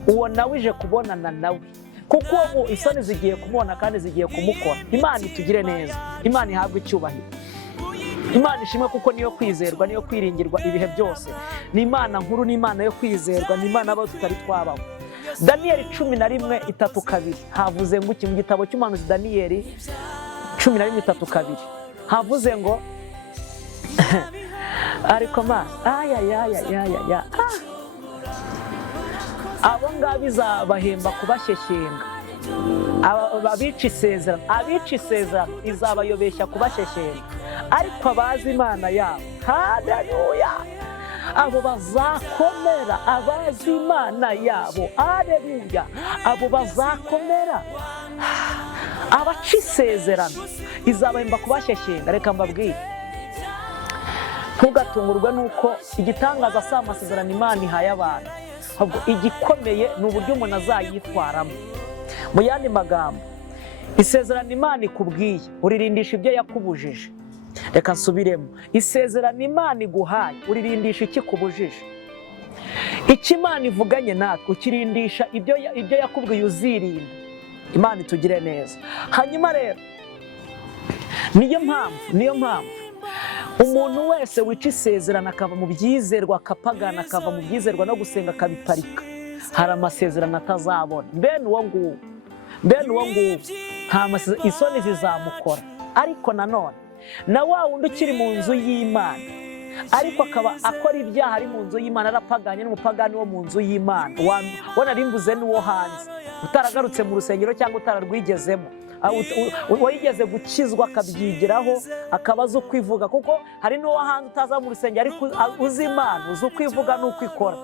uwo nawe ije kubonana nawe, kuko ubu isoni zigiye kumubona kandi zigiye kumukora. Imana itugire neza, Imana ihabwe icyubahiro. Imana ishimwe kuko niyo kwizerwa, niyo kwiringirwa ibihe byose. Ni Imana nkuru, ni Imana yo kwizerwa, ni Imana abo tutari twabaho. Daniyeli 11:3-2 havuze ngo iki mu gitabo cy'umuhanuzi Daniyeli 11:3-2 havuze ngo ariko abo ngabo izabahemba kubashyeshyenga, abica isezerano izabayobeshya kubashyeshyenga, ariko abazi Imana yabo, haleluya, abo bazakomera, abazi Imana yabo, haleluya, abo bazakomera. Abaca isezerano izabahemba kubashyeshyenga. Reka mbabwire, ntugatungurwe nuko igitangaza si amasezerano Imana ihaye abantu, ahubwo igikomeye ni uburyo umuntu azayitwaramo. Mu yandi magambo, isezerano Imana ikubwiye uririndisha ibyo yakubujije. Reka nsubiremo, isezerano Imana iguhaye uririndisha iki kubujije. Icyo Imana ivuganye natwe ukirindisha ibyo yakubwiye uzirinda. Imana itugire neza. Hanyuma rero, niyo mpamvu umuntu wese wica isezerano akava mu byizerwa, akapagana, akava mu byizerwa no gusenga akabiparika, hari amasezerano atazabona. Bene uwo nguwo nta masezerano, isoni zizamukora. Ariko nanone na wa wundi ukiri mu nzu y'Imana ariko akaba akora ibyaha ari mu nzu y'Imana, arapaganye n'umupagani wo mu nzu y'Imana, wanarimbuze n'uwo hanze, utaragarutse mu rusengero cyangwa utararwigezemo, wayigeze gukizwa akabyigiraho, akabaza ukwivuga, kuko hari n'uwo hanze utaza mu rusengero ariko uzi Imana, uzi ukwivuga n'uko ikora.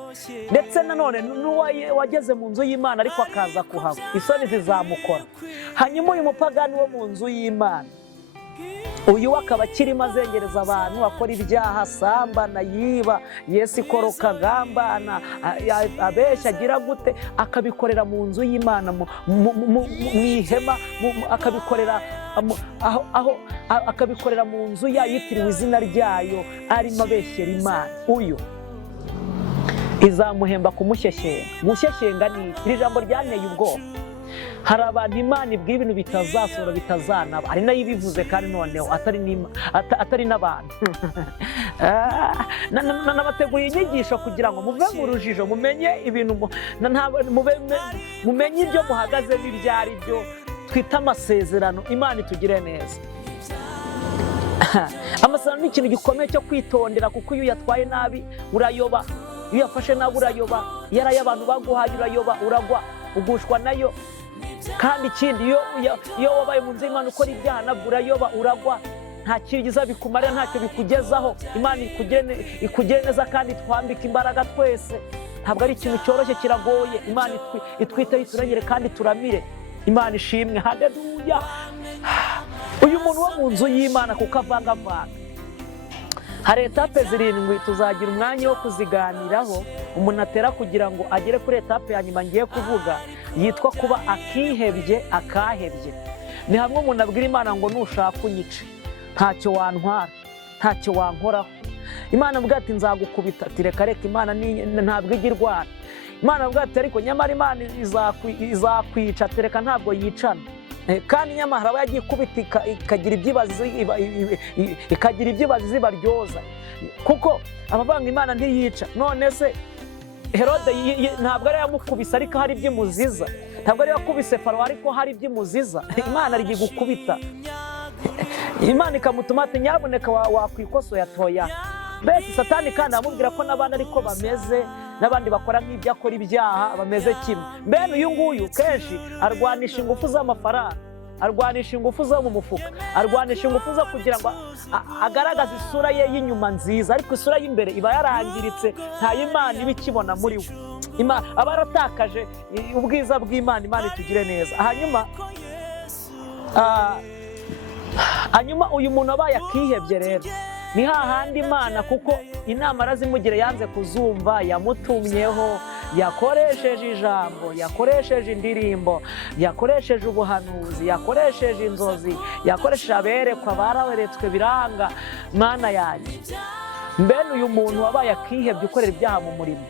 Ndetse nanone n'uwo wageze mu nzu y'Imana ariko akaza kuhava, isoni zizamukora. Hanyuma uyu mupagani wo mu nzu y'Imana, uyu akaba akirimo azengereza abantu, akora ibyaha, asambana, yiba, Yesu ikoroka, agambana, abeshya, agira gute, akabikorera mu nzu y'Imana, mu ihema, akabikorera mu nzu yitiriwe izina ryayo, arimo abeshyera Imana. Uyu izamuhemba kumushyeshyenga. Gushyeshyenga ni iki? Iri jambo ryanteye ubwoba. Hari abantu Imana ibwiye ibintu bitazasohora, bitazanaba, ari nayo ibivuze kandi noneho atari n'abantu. Nabateguriye inyigisho kugira ngo muve mu rujijo, mumenye ibintu, mumenye ibyo muhagazemo ibyo ari byo. Twita amasezerano. Imana itugire neza. Amasezerano ni ikintu gikomeye cyo kwitondera, kuko iyo uyatwaye nabi urayoba, iyo uyafashe nabi urayoba, iyo ari ay'abantu baguhaye urayoba, uragwa, ugushwa nayo. Kandi ikindi, iyo wabaye mu nzu y'Imana ukora ibyaha nabwo urayoba, uragwa, nta cyiza bikumarira, ntacyo bikugezaho. Imana ikugire neza kandi twambika imbaraga twese. Ntabwo ari ikintu cyoroshye, kiragoye. Imana itwiteho, iturengere kandi turamire. Imana ishimwe, haleluya. Uyu muntu wo mu nzu y'Imana kuko avangavanga, hari etape 7 tuzagira umwanya wo kuziganiraho umuntu atera kugira ngo agere kuri etape ya nyuma ngiye kuvuga, yitwa kuba akahebye. Ni hamwe umuntu abwira Imana ngo nushaka unyice, ntacyo wantwara, ntacyo wankoraho. Imana avuga ati nzagukubita, ati reka Imana ntabwo igirwana. Imana avuga ati ariko nyamara Imana izakwica, ati reka ntabwo yicana. Kandi nyamara aba yagiye kubita ikagira ibyibazi zibaryoza, kuko abavanga Imana ntiyica. None se Herode ntabwo ari yamukubise ariko hari ibyimuziza, ntabwo ari yakubise Farawo ariko hari ibyimuziza. Imana ari gukubita, Imana ikamutuma ati nyaboneka wakwikosoye, atoya. Mbese Satani kandi amubwira ko n'abandi ariko bameze, n'abandi bakora nk'ibyo akora ibyaha bameze kimwe. Mbene uyu nguyu kenshi arwanisha ingufu z'amafaranga, arwanisha ingufu zo mu mufuka, arwanisha ingufu zo kugira ngo agaragaze isura ye y'inyuma nziza, ariko isura y'imbere iba yarangiritse, nta Imana iba ikibona muri we. Aba aratakaje ubwiza bw'Imana. Imana itugire neza. Hanyuma uyu muntu abaye akihebye rero, ni hahandi Imana, kuko inama arazimugire yanze kuzumva, yamutumyeho, yakoresheje ijambo, yakoresheje indirimbo, yakoresheje ubuhanuzi, yakoresheje inzozi, yakoresheje aberekwa, baraberetswe biranga. Mana yanjye, mbene uyu muntu wabaye akihebye ukorera ibyaha mu murimo,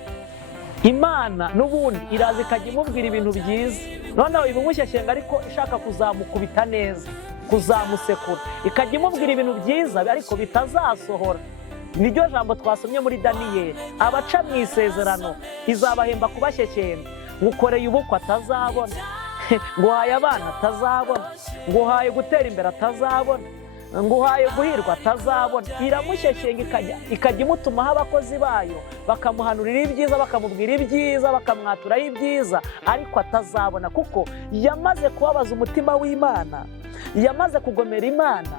Imana n'ubundi iraza ikajya imubwira ibintu byiza, noneho ibimushyeshyenga ariko ishaka kuzamukubita neza, kuzamusekura, ikajya imubwira ibintu byiza ariko bitazasohora. Niryo jambo twasomye muri Daniyeli, abaca mu isezerano izabahemba kubashyeshyenga, ngukoreye ubukwe atazabona, nguhaye abana atazabona, nguhaye gutera imbere atazabona, nguhaye guhirwa atazabona. Iramushyeshyenga ikajya imutumaho abakozi bayo bakamuhanurira ibyiza, bakamubwira ibyiza, bakamwaturaho ibyiza, ariko atazabona, kuko yamaze kubabaza umutima w'Imana, yamaze kugomera Imana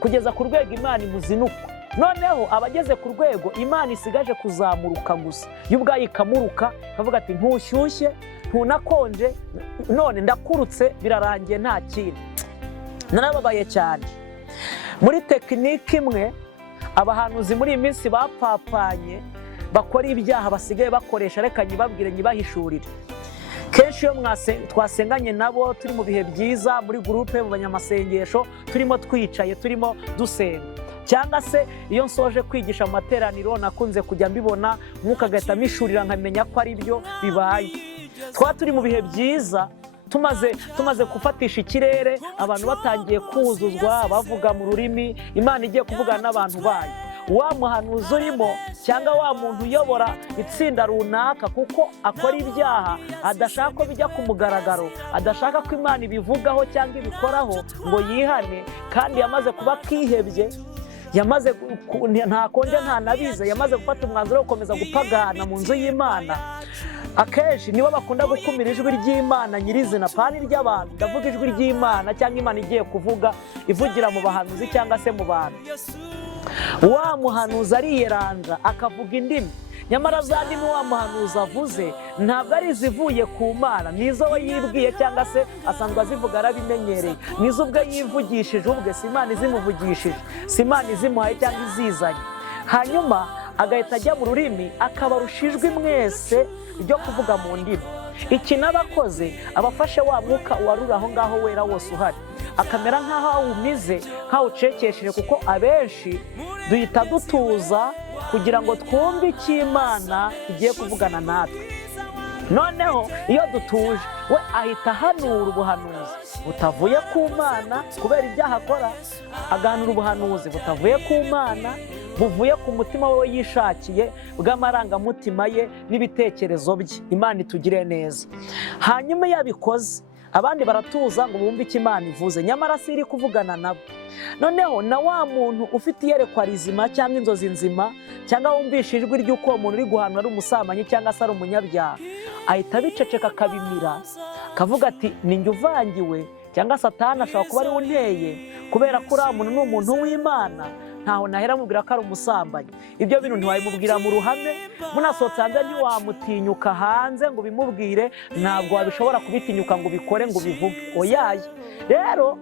kugeza ku rwego Imana imuzinukwa. Noneho abageze ku rwego Imana isigaje kuzamuruka gusa, yo ubwayo ikamuruka ikavuga ati ntushyushye ntunakonje, none ndakurutse, birarangiye nta kindi. Narababaye cyane. Muri tekinike imwe abahanuzi muri iyi minsi bapfapfanye bakora ibyaha basigaye bakoresha, reka nyibabwire nyibahishurire. Kenshi iyo twasenganye nabo turi mu bihe byiza muri gurupe mu banyamasengesho, turimo twicaye turimo dusenga, cyangwa se iyo nsoje kwigisha mu materaniro nakunze kujya mbibona mwuka agahita amishurira nkamenya ko ari byo bibaye. Twaba turi mu bihe byiza tumaze gufatisha ikirere, abantu batangiye kuzuzwa bavuga mu rurimi, Imana igiye kuvugana n'abantu bayo. Wa muhanuzi urimo cyangwa wa muntu uyobora itsinda runaka, kuko akora ibyaha adashaka ko bijya ku mugaragaro, adashaka ko Imana ibivugaho cyangwa ibikoraho ngo yihane, kandi yamaze kuba akihebye, yamaze nta konje nta nabize, yamaze gufata umwanzuro wo gukomeza gupagana mu nzu y'Imana. Akenshi nibo bakunda gukumira ijwi ry'Imana nyirizina, pani ry'abantu, ndavuga ijwi ry'Imana cyangwa Imana igiye kuvuga ivugira mu bahanuzi cyangwa se mu bantu. Wa muhanuzi ariyeranja akavuga indimi, nyamara za ndimi wa muhanuzi avuze ntabwo ari izivuye ku Mana, nizo we yibwiye cyangwa se asanzwe azivuga arabimenyereye, nizo ubwe yivugishije ubwe, si Imana izimuvugishije, si Imana izimuhaye cyangwa izizanye. Hanyuma agahita ajya mu rurimi akabarusha ijwi mwese ryo kuvuga mu ndimi. Iki n'abakoze abafashe wa mwuka waruri aho ngaho wera wose uhari, akamera nk'aho awumize, nk'awucekesheje, kuko abenshi duhita dutuza kugira ngo twumve icyo Imana igiye kuvugana natwe. Noneho iyo dutuje, we ahita ahanura ubuhanuzi butavuye ku Mana kubera ibyaha akora, agahanura ubuhanuzi butavuye ku Mana, buvuye ku mutima we yishakiye, bw'amarangamutima ye n'ibitekerezo bye. Imana itugire neza. Hanyuma iyo abikoze, abandi baratuza ngo bumve icyo Imana ivuze, nyamara si iri kuvugana nabo. Noneho na wa muntu ufite iyerekwa rizima cyangwa inzozi nzima, cyangwa wumvisha ijwi ry'uko uwo muntu uri guhanura ari umusambanyi cyangwa se ari umunyabyaha, ahita abiceceka akabimira, akavuga ati ni njye uvangiwe, cyangwa Satani ashobora kuba ari we unteye, kubera ko uriya muntu ni umuntu w'Imana, ntaho nahera mubwira ko ari umusambanyi. Ibyo bintu ntiwabimubwira mu ruhame, munasohotse hanze ntiwamutinyuka hanze ngo ubimubwire, ntabwo wabishobora kubitinyuka ngo ubikore ngo ubivuge, oyaye. Rero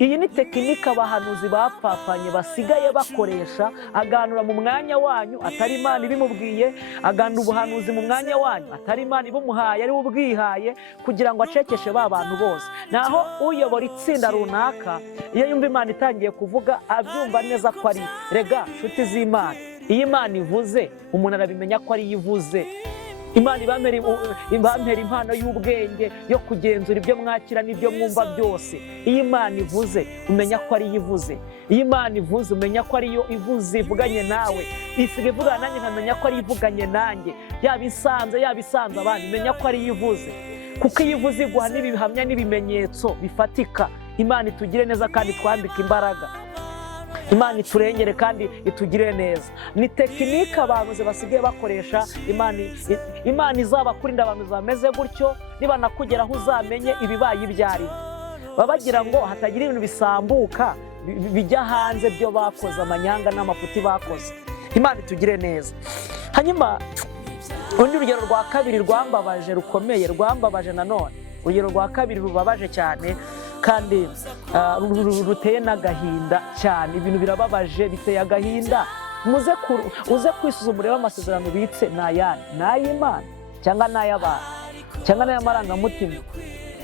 iyi ni tekinike abahanuzi bapfapfanye basigaye bakoresha, aganura mu mwanya wanyu atari Imana ibimubwiye, aganura ubuhanuzi mu mwanya wanyu atari Imana ibumuhaye, ari we ubwihaye, kugira ngo acekeshe ba bantu bose. Naho uyobora itsinda runaka, iyo yumva Imana itangiye kuvuga abyumva neza ko ari rega nshuti z'Imana. Iyo Imana ivuze umuntu arabimenya ko ari ivuze. Imana ibampera impano y'ubwenge yo kugenzura ibyo mwakira n'ibyo mwumva byose. Iyo Imana ivuze umenya ko ari ivuze. Iyo Imana ivuze umenya ko ari yo ivuze ivuganye nawe. Isiga ivugana nanjye nkamenya ko ari ivuganye nanjye. Yaba isanze abandi menya ko ari ivuze. Kuko iyo ivuze iguha n'ibihamya n'ibimenyetso bifatika. Imana itugire neza kandi twambike imbaraga. Imana iturengere kandi itugire neza. Ni tekinike abantu basigaye bakoresha. Imana izabakurinda abantu bameze gutyo, niba nakugeraho uzamenye ibibaye ibyari. Babagira ngo hatagira ibintu bisambuka bijya hanze byo bakoze, amanyanga n'amafuti bakoze. Imana itugire neza. Hanyuma undi rugero rwa kabiri rwambabaje rukomeye, rwambabaje nanone. Urugero rwa kabiri rubabaje cyane kandi ruteye n'agahinda cyane. Ibintu birababaje biteye agahinda. Uze kwisuzumurira amasezerano bitse n'ayandi, n'ay'Imana cyangwa n'ay'abantu cyangwa n'ay'amarangamutima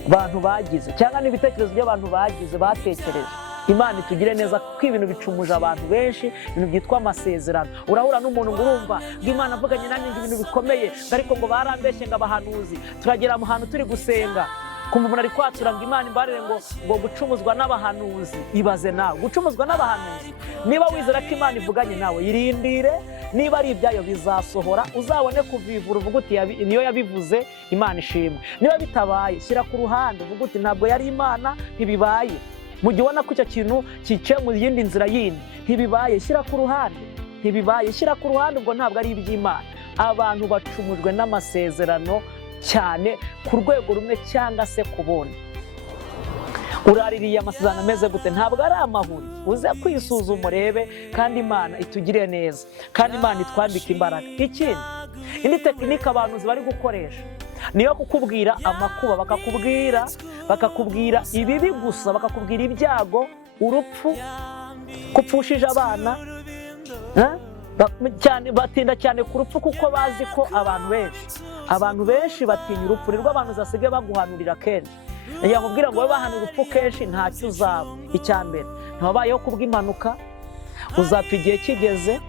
abantu bagize cyangwa n'ibitekerezo by'abantu bagize batekereje. Imana itugire neza kuko ibintu bicumuje abantu benshi, ibintu byitwa amasezerano. Urahura n'umuntu ngo urumva ngo Imana avuganye nanjye ibintu bikomeye, ariko ngo barambeshye ngo abahanuzi. Turagera mu hantu turi gusenga, kumva umuntu ari kwatura ngo Imana imbarire ngo gucumuzwa n'abahanuzi. Ibaze nawe gucumuzwa n'abahanuzi. Niba wizera ko Imana ivuganye nawe, yirindire niba ari ibyayo bizasohora, uzabone kuvivura uvuga uti niyo yabivuze, Imana ishimwe. Niba bitabaye, shyira ku ruhande uvuga uti ntabwo yari Imana, ntibibaye. Mu gihe ubona ko icyo kintu cyicaye mu yindi nzira yindi, ntibibaye, shyira ku ruhande, ntibibaye, shyira ku ruhande, ubwo ntabwo ari iby'Imana. Abantu bacumujwe n'amasezerano cyane ku rwego rumwe cyangwa se ku bundi. Uraririye amasezerano ameze gute? Ntabwo ari amahuri. Uze kwisuzuma urebe, kandi Imana itugire neza, kandi Imana itwambike imbaraga. Ikindi, indi tekinike abantu bari gukoresha niyo kukubwira amakuba, bakakubwira ibibi gusa, bakakubwira ibyago, urupfu, kupfushije abana, cyane batinda cyane ku rupfu kuko bazi ko abantu benshi batinya urupfu. Nirwo abantu zasigaye baguhanurira kenshi. Yakubwira ngo wowe bahanura urupfu kenshi ntacyo uzaba. Icya mbere, ntiwabayeho kubw'impanuka, uzapfa igihe kigeze,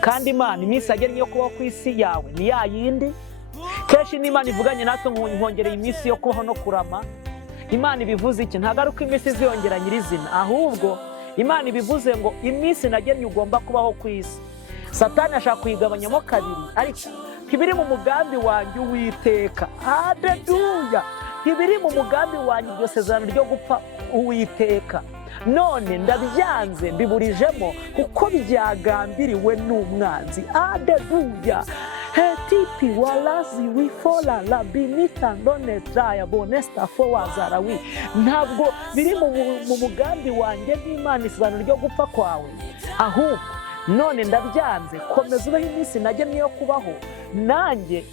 kandi Imana iminsi yagennye yo kubaho ku isi yawe ni ya yindi. Kenshi n'Imana ivuganye natwe nkongereye iminsi yo kubaho no kurama. Imana ibivuze iki? Ntabwo ari uko iminsi iziyongera nyirizina, ahubwo Imana ibivuze ngo iminsi nagennye ugomba kubaho ku isi. Satani ashaka kuyigabanyamo kabiri, ariko ntibiri mu mugambi wanjye Uwiteka. Haleluya! Ntibiri mu mugambi wanjye iryo sezerano ryo gupfa Uwiteka. None ndabyanze, mbiburijemo kuko byagambiriwe n'umwanzi. Haleluya! Hetipi walazi wifola la binita ndone traya bonesta fowazarawi. Ntabwo biri mu mugambi wanjye n'Imana isezerano ryo gupfa kwawe, ahubwo none ndabyanze, komeza ubeho iminsi nagennye yo kubaho, nanjye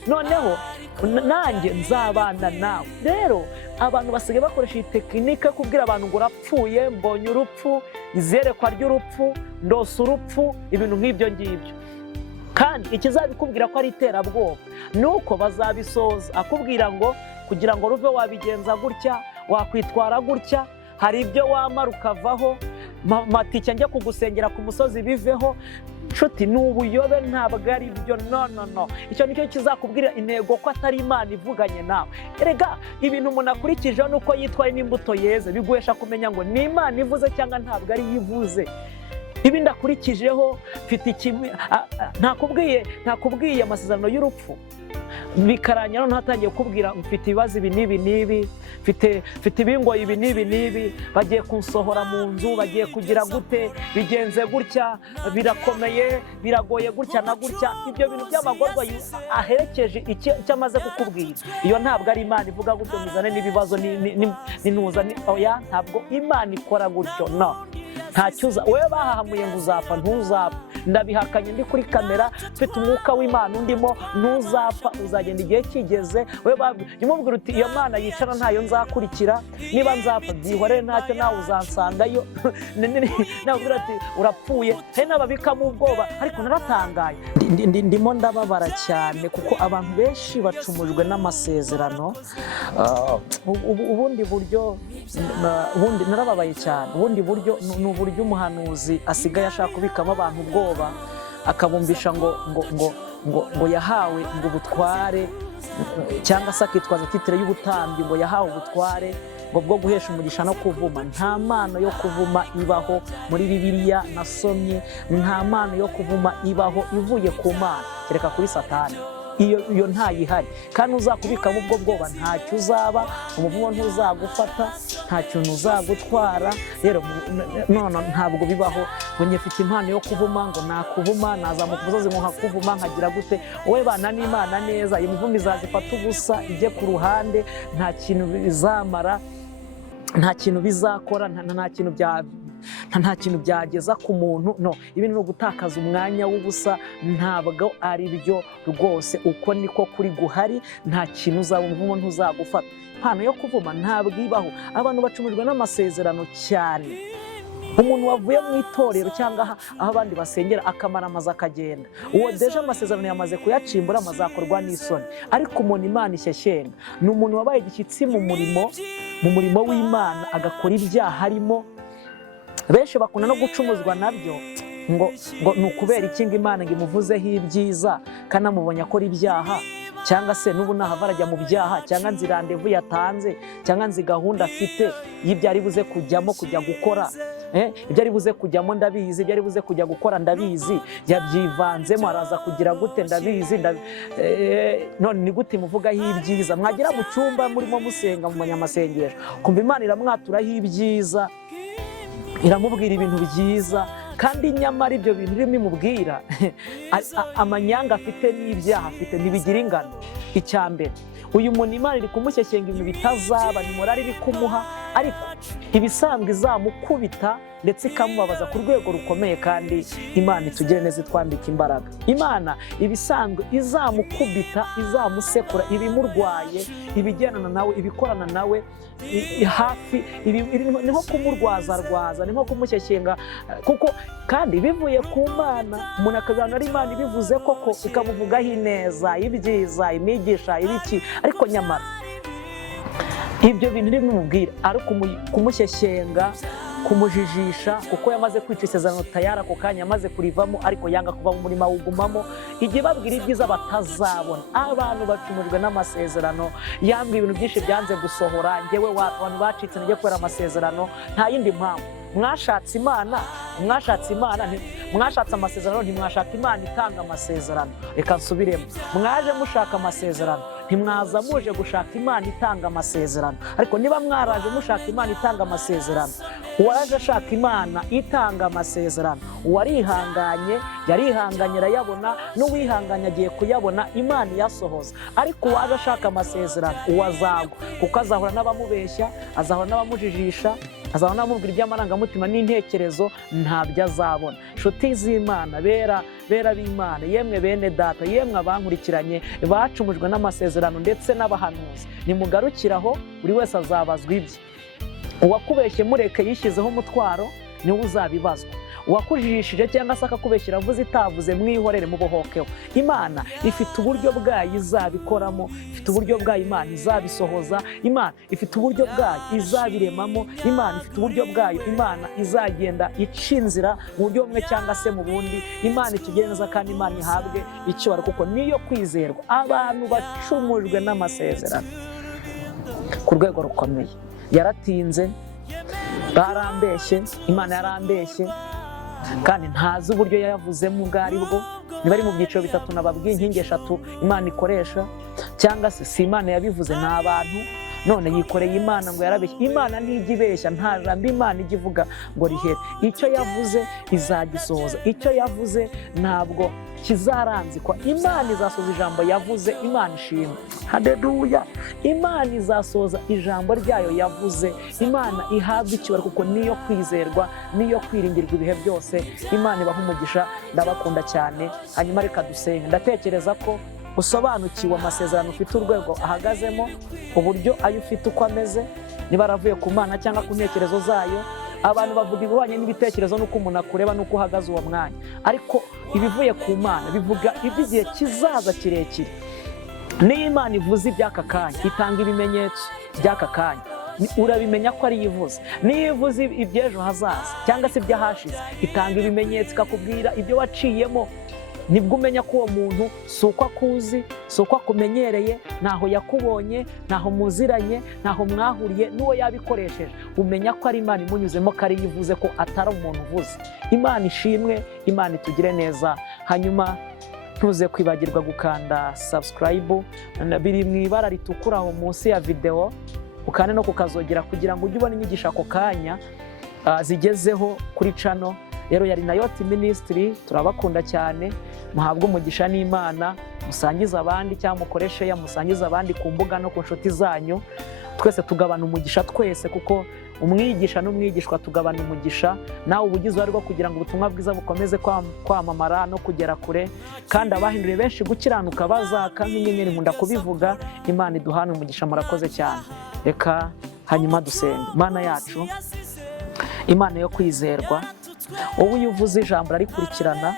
nzabana nawe. Rero abantu basigaye bakoresha iyi tekinike kubwira abantu ngo urapfuye, mbonye urupfu, izerekwa ry'urupfu, ndose urupfu, ibintu nk'ibyo ngibyo. Kandi ikizabikubwira ko ari iterabwoba nuko bazabisoza akubwira ngo kugira ngo ruve wabigenza gutya, wakwitwara gutya, hari ibyo wamara ukavaho, matike njya kugusengera ku musozi biveho. Nshuti, ni ubuyobe, ntabwo ari byo. No. Icyo nicyo kizakubwira intego ko atari Imana ivuganye nawe. Erega ibintu umuntu akurikijeho nuko yitwaye n'imbuto yeze, biguhesha kumenya ngo ni Imana ivuze cyangwa ntabwo ari yivuze. Ibi ndakurikijeho mfite kimwe, ntakubwiye amasezerano y'urupfu, bikaranya none hatangiye kubwira mfite ibibazo ibi n'ibi, mfite ibingoyi ibi n'ibi, bagiye kunsohora mu nzu, bagiye kugira gute, bigenze gutya, birakomeye, biragoye gutya na gutya. Ibyo bintu by'amagorwa aherekeje icyo amaze kukubwira, iyo ntabwo ari Imana ivuga gutyo mizane n'ibibazo n'intuza. Oya, ntabwo Imana ikora gutyo. No, ntacyuza wowe bahahamuye ngo uzapfa, ntuzapfa. Ndabihakanye ndi kuri kamera, mfite umwuka w'Imana undimo, ntuzapfa, uzagenda igihe kigeze. Umubwira uti iyo Mana yicara ntayo nzakurikira, niba nzapfa byihorere ntacyo, nawe uzansangayo. Nabwira ati urapfuye. Hari n'ababikamo ubwoba, ariko naratangaye, ndimo ndababara cyane kuko abantu benshi bacumujwe n'amasezerano. Ubundi buryo narababaye cyane. Ubundi buryo ni uburyo umuhanuzi asigaye ashaka kubikamo abantu ubwoba, akabumbisha ngo yahawe ngo ubutware, cyangwa se akitwaza titire y'ubutambyi ngo yahawe ubutware ngo bwo guhesha umugisha no kuvuma. Nta mpano yo kuvuma ibaho muri Bibiliya nasomye. Nta mpano yo kuvuma ibaho ivuye ku Mana, kereka kuri Satani. Iyo ntayihari, kandi uzakubikamo ubwo bwoba ntacyo uzaba, umuvumo ntuzagufata, nta kintu uzagutwara. Rero ntabwo bibaho ngo njye mfite impano yo kuvuma, ngo nakuvuma, nazamuka umusozi ngo nkakuvuma, nkagira gute. Wowe bana n'Imana neza, iyo mivumo izazifata ubusa, ijye ku ruhande, nta kintu bizamara, nta kintu bizakora, nta kintu byageza ku muntu. No, ibintu no gutakaza umwanya w'ubusa, ntabwo ari byo rwose. Uko niko kuri guhari, nta kintu uzaba, umuvumo ntuzagufata. Impano yo kuvuma ntabwo ibaho. Abantu bacumujwe n'amasezerano cyane. Umuntu wavuye mu itorero cyangwa aho abandi basengera akamara amaze akagenda, uwo deje amasezerano yamaze kuyacimbura, amazakorwa n'isoni. Ariko umuntu Imana ishyeshyenga ni umuntu wabaye igishyitsi mu murimo w'Imana, agakora ibyaha arimo. Benshi bakunda no gucumuzwa nabyo ngo ni ukubera iki ngo Imana ngo imuvuzeho ibyiza, kandi amubonye akora ibyaha. cyangwa se n'ubu nahava arajya mu byaha, cyangwa nzi randevu yatanze, cyangwa nzi gahunda afite y'ibyo ari buze kujyamo kujya gukora, ibyo ari buze kujyamo ndabizi, ibyo ari buze kujya gukora ndabizi, yabyivanzemo araza kugira gute ndabizi, none ni gute muvugaho ibyiza? Mwagera mu cyumba murimo musenga mu banyamasengesho kumva Imana iramwaturaho ibyiza, iramubwira ibintu byiza, kandi nyamara ibyo bintu irimo imubwira amanyanga afite n'ibyaha afite ntibigira ingano. Icya mbere, uyu muntu Imana iri kumushyeshyenga ibintu bitazaba, ni morali iri kumuha, ariko ibisanzwe izamukubita ndetse ikamubabaza ku rwego rukomeye. kandi Imana itugire neza, itwambika imbaraga. Imana ibisanzwe izamukubita, izamusekura ibimurwaye, ibigendana nawe, ibikorana nawe hafi, ni nko kumurwazarwaza, ni nko kumushyeshyenga, kuko kandi bivuye ku Mana. Umuntu akazana ari Imana ibivuze koko, ikamuvugaho ineza, ibyiza, imigisha, ibiki, ariko nyamara ibyo bintu iri bimubwira ari kumushyeshyenga, kumujijisha, kuko yamaze kwica isezerano tayari ako kanya, yamaze kurivamo, ariko yanga kuva mu murima awugumamo. Igihe babwira ibyiza batazabona, abantu bacumujwe n'amasezerano, yambwiye ibintu byinshi byanze gusohora, njyewe abantu bacitse intege kubera amasezerano, nta yindi mpamvu. Mwashatse Imana, mwashatse amasezerano, ntimwashaka Imana itanga amasezerano. Reka nsubiremo, mwaje mushaka amasezerano, ntimwaza muje gushaka Imana itanga amasezerano. Ariko niba mwaraje mushaka Imana itanga amasezerano, uwaje ashaka Imana itanga amasezerano, uwarihanganye yarihanganye arayabona, n'uwihanganye agiye kuyabona, Imana iyasohoza. Ariko uwaje ashaka amasezerano uwazagwa, kuko azahura n'abamubeshya, azahura n'abamujijisha, azahura n'abamubwira iby'amarangamutima n'intekerezo, ntabyo azabona. Nshuti z'Imana, bera b'Imana, yemwe bene data, yemwe abankurikiranye bacumujwe n'amasezerano ndetse n'abahanuzi, nimugarukiraho, buri wese azabazwa ibye. Uwakubeshye mureke yishyizeho umutwaro niwe uzabibazwa. Uwakujijishije cyangwa se akakubeshyira avuze itavuze, mwihorere mubohokeho. Imana ifite uburyo bwayo izabikoramo, ifite uburyo bwayo Imana izabisohoza, Imana ifite uburyo bwayo izabiremamo, Imana ifite uburyo bwayo Imana izagenda ica inzira mu buryo bumwe cyangwa se mu bundi. Imana itugire neza kandi Imana ihabwe icyubahiro, kuko niyo kwizerwa. Abantu bacumujwe n'amasezerano ku rwego rukomeye, yaratinze, barambeshye, Imana yarambeshye, kandi ntazi uburyo yayavuzemo ubwo ari bwo. Niba ari mu byiciro bitatu nababwiye, inkingi eshatu Imana ikoresha, cyangwa se si Imana yabivuze, ni abantu. None yikoreye Imana ngo yarabeshye. Imana ntijya ibeshya, nta jambo Imana ijya ivuga ngo rihere. Icyo yavuze izagisohoza, icyo yavuze ntabwo kizaranzikwa. Imana izasohoza ijambo yavuze, Imana ishimwe. Haleluya! Imana izasohoza ijambo ryayo yavuze, Imana ihabwa icyubahiro, kuko niyo kwizerwa, niyo kwiringirwa ibihe byose. Imana ibaha umugisha, ndabakunda cyane. Hanyuma reka dusenge. Ndatekereza ko usobanukiwe amasezerano ufite, urwego ahagazemo, uburyo ayo ufite uko ameze, niba aravuye ku Mana cyangwa ku ntekerezo zayo. Abantu bavuga ibihwanye n'ibitekerezo n'uko umuntu akureba n'uko uhagaze uwo mwanya, ariko ibivuye ku Mana bivuga iby'igihe kizaza kirekire. Niyo Imana ivuze iby'aka kanya, itanga ibimenyetso by'aka kanya, urabimenya ko ari ivuze. Niyo ivuze iby'ejo hazaza cyangwa se iby'ahashize, itanga ibimenyetso, ikakubwira ibyo waciyemo. Nibwo umenya ko uwo muntu si uko akuzi, si uko akumenyereye, ntaho yakubonye, ntaho muziranye, ntaho mwahuriye, n'uwo yabikoresheje. Umenya ko ari Imana imunyuzemo, ko ari yivuze, ko atari umuntu uvuze. Imana ishimwe, Imana itugire neza. Hanyuma ntuze kwibagirwa gukanda subscribe, biri mu ibara ritukura aho munsi ya video, ukane no kukazogera kugira ngo ujye ubona inyigisho ako kanya zigezeho kuri channel. Rero yari Nayoti Ministry, turabakunda cyane. Muhabwe umugisha n'Imana, musangize abandi cyangwa mukoreshe ya musangize abandi ku mbuga no ku nshuti zanyu. Twese tugabana umugisha twese, kuko umwigisha n'umwigishwa tugabana umugisha. Nawe ubugize uruhare rwo kugira ngo ubutumwa bwiza bukomeze kwamamara no kugera kure, kandi abahinduriye benshi gukiranuka bazaka nk'inyenyeri. Nkunda kubivuga. Imana iduhane umugisha, murakoze cyane. Reka hanyuma dusenge. Mana yacu, Imana yo kwizerwa, wowe iyo uvuze ijambo rarikurikirana,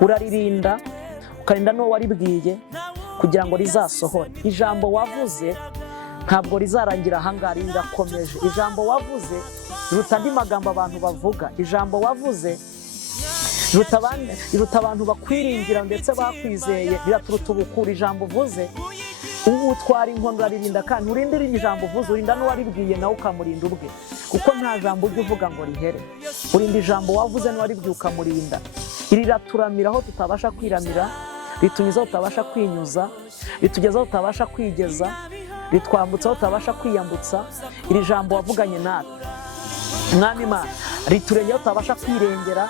uraririnda, ukarinda n'uwo waribwiye kugira ngo rizasohore. Ijambo wavuze ntabwo rizarangira ahangaha, rirakomeje. Ijambo wavuze riruta andi magambo abantu bavuga. Ijambo wavuze riruta abantu bakwiringira ndetse bakwizeye, riraturuta ubukuru. Ijambo uvuze ubu utwara inkono uraririnda, kandi urindira ijambo uvuze urinda n'uwaribwiye nawe ukamurinda ubwe, kuko nta jambo ujya uvuga ngo rihere. Urinda ijambo wavuze n'uwaribwiye ukamurinda. Iri riraturamira aho tutabasha kwiramira, ritunyuza aho tutabasha kwinyuza, ritugeza aho tutabasha kwigeza, ritwambutsa aho tutabasha kwiyambutsa. Iri jambo wavuganye natwe Mwami Imana, riturengera aho tutabasha kwirengera,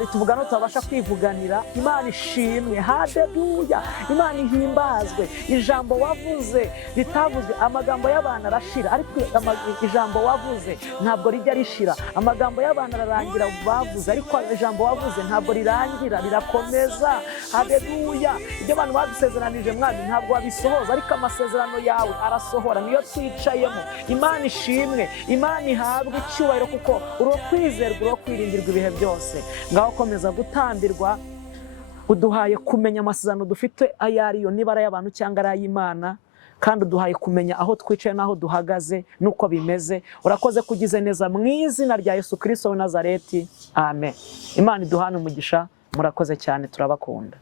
rituvuga no tutabasha kwivuganira. Imana ishimwe, haleluya, Imana ihimbazwe. Ijambo wavuze ritavuzwe. Amagambo y'abantu arashira, ariko ijambo wavuze ntabwo rijya rishira. Amagambo y'abantu ararangira bavuze, ariko ijambo wavuze ntabwo rirangira, rirakomeza. Haleluya. Ibyo abantu badusezeranije Mwami ntabwo wabisohoza, ariko amasezerano yawe arasohora. Niyo twicayemo. Imana ishimwe, Imana ihabwe icyubahiro, kuko uri kwizerwa, uri kwiringirwa ibihe byose. Ngaho komeza gutambirwa. Uduhaye kumenya amasezerano dufite ayo ariyo, niba ari ay'abantu cyangwa ari ay'Imana, kandi uduhaye kumenya aho twicaye n'aho duhagaze n'uko bimeze. Urakoze kugize neza, mu izina rya Yesu Kristo w'i Nazareti, amen. Imana iduhane umugisha. Murakoze cyane, turabakunda.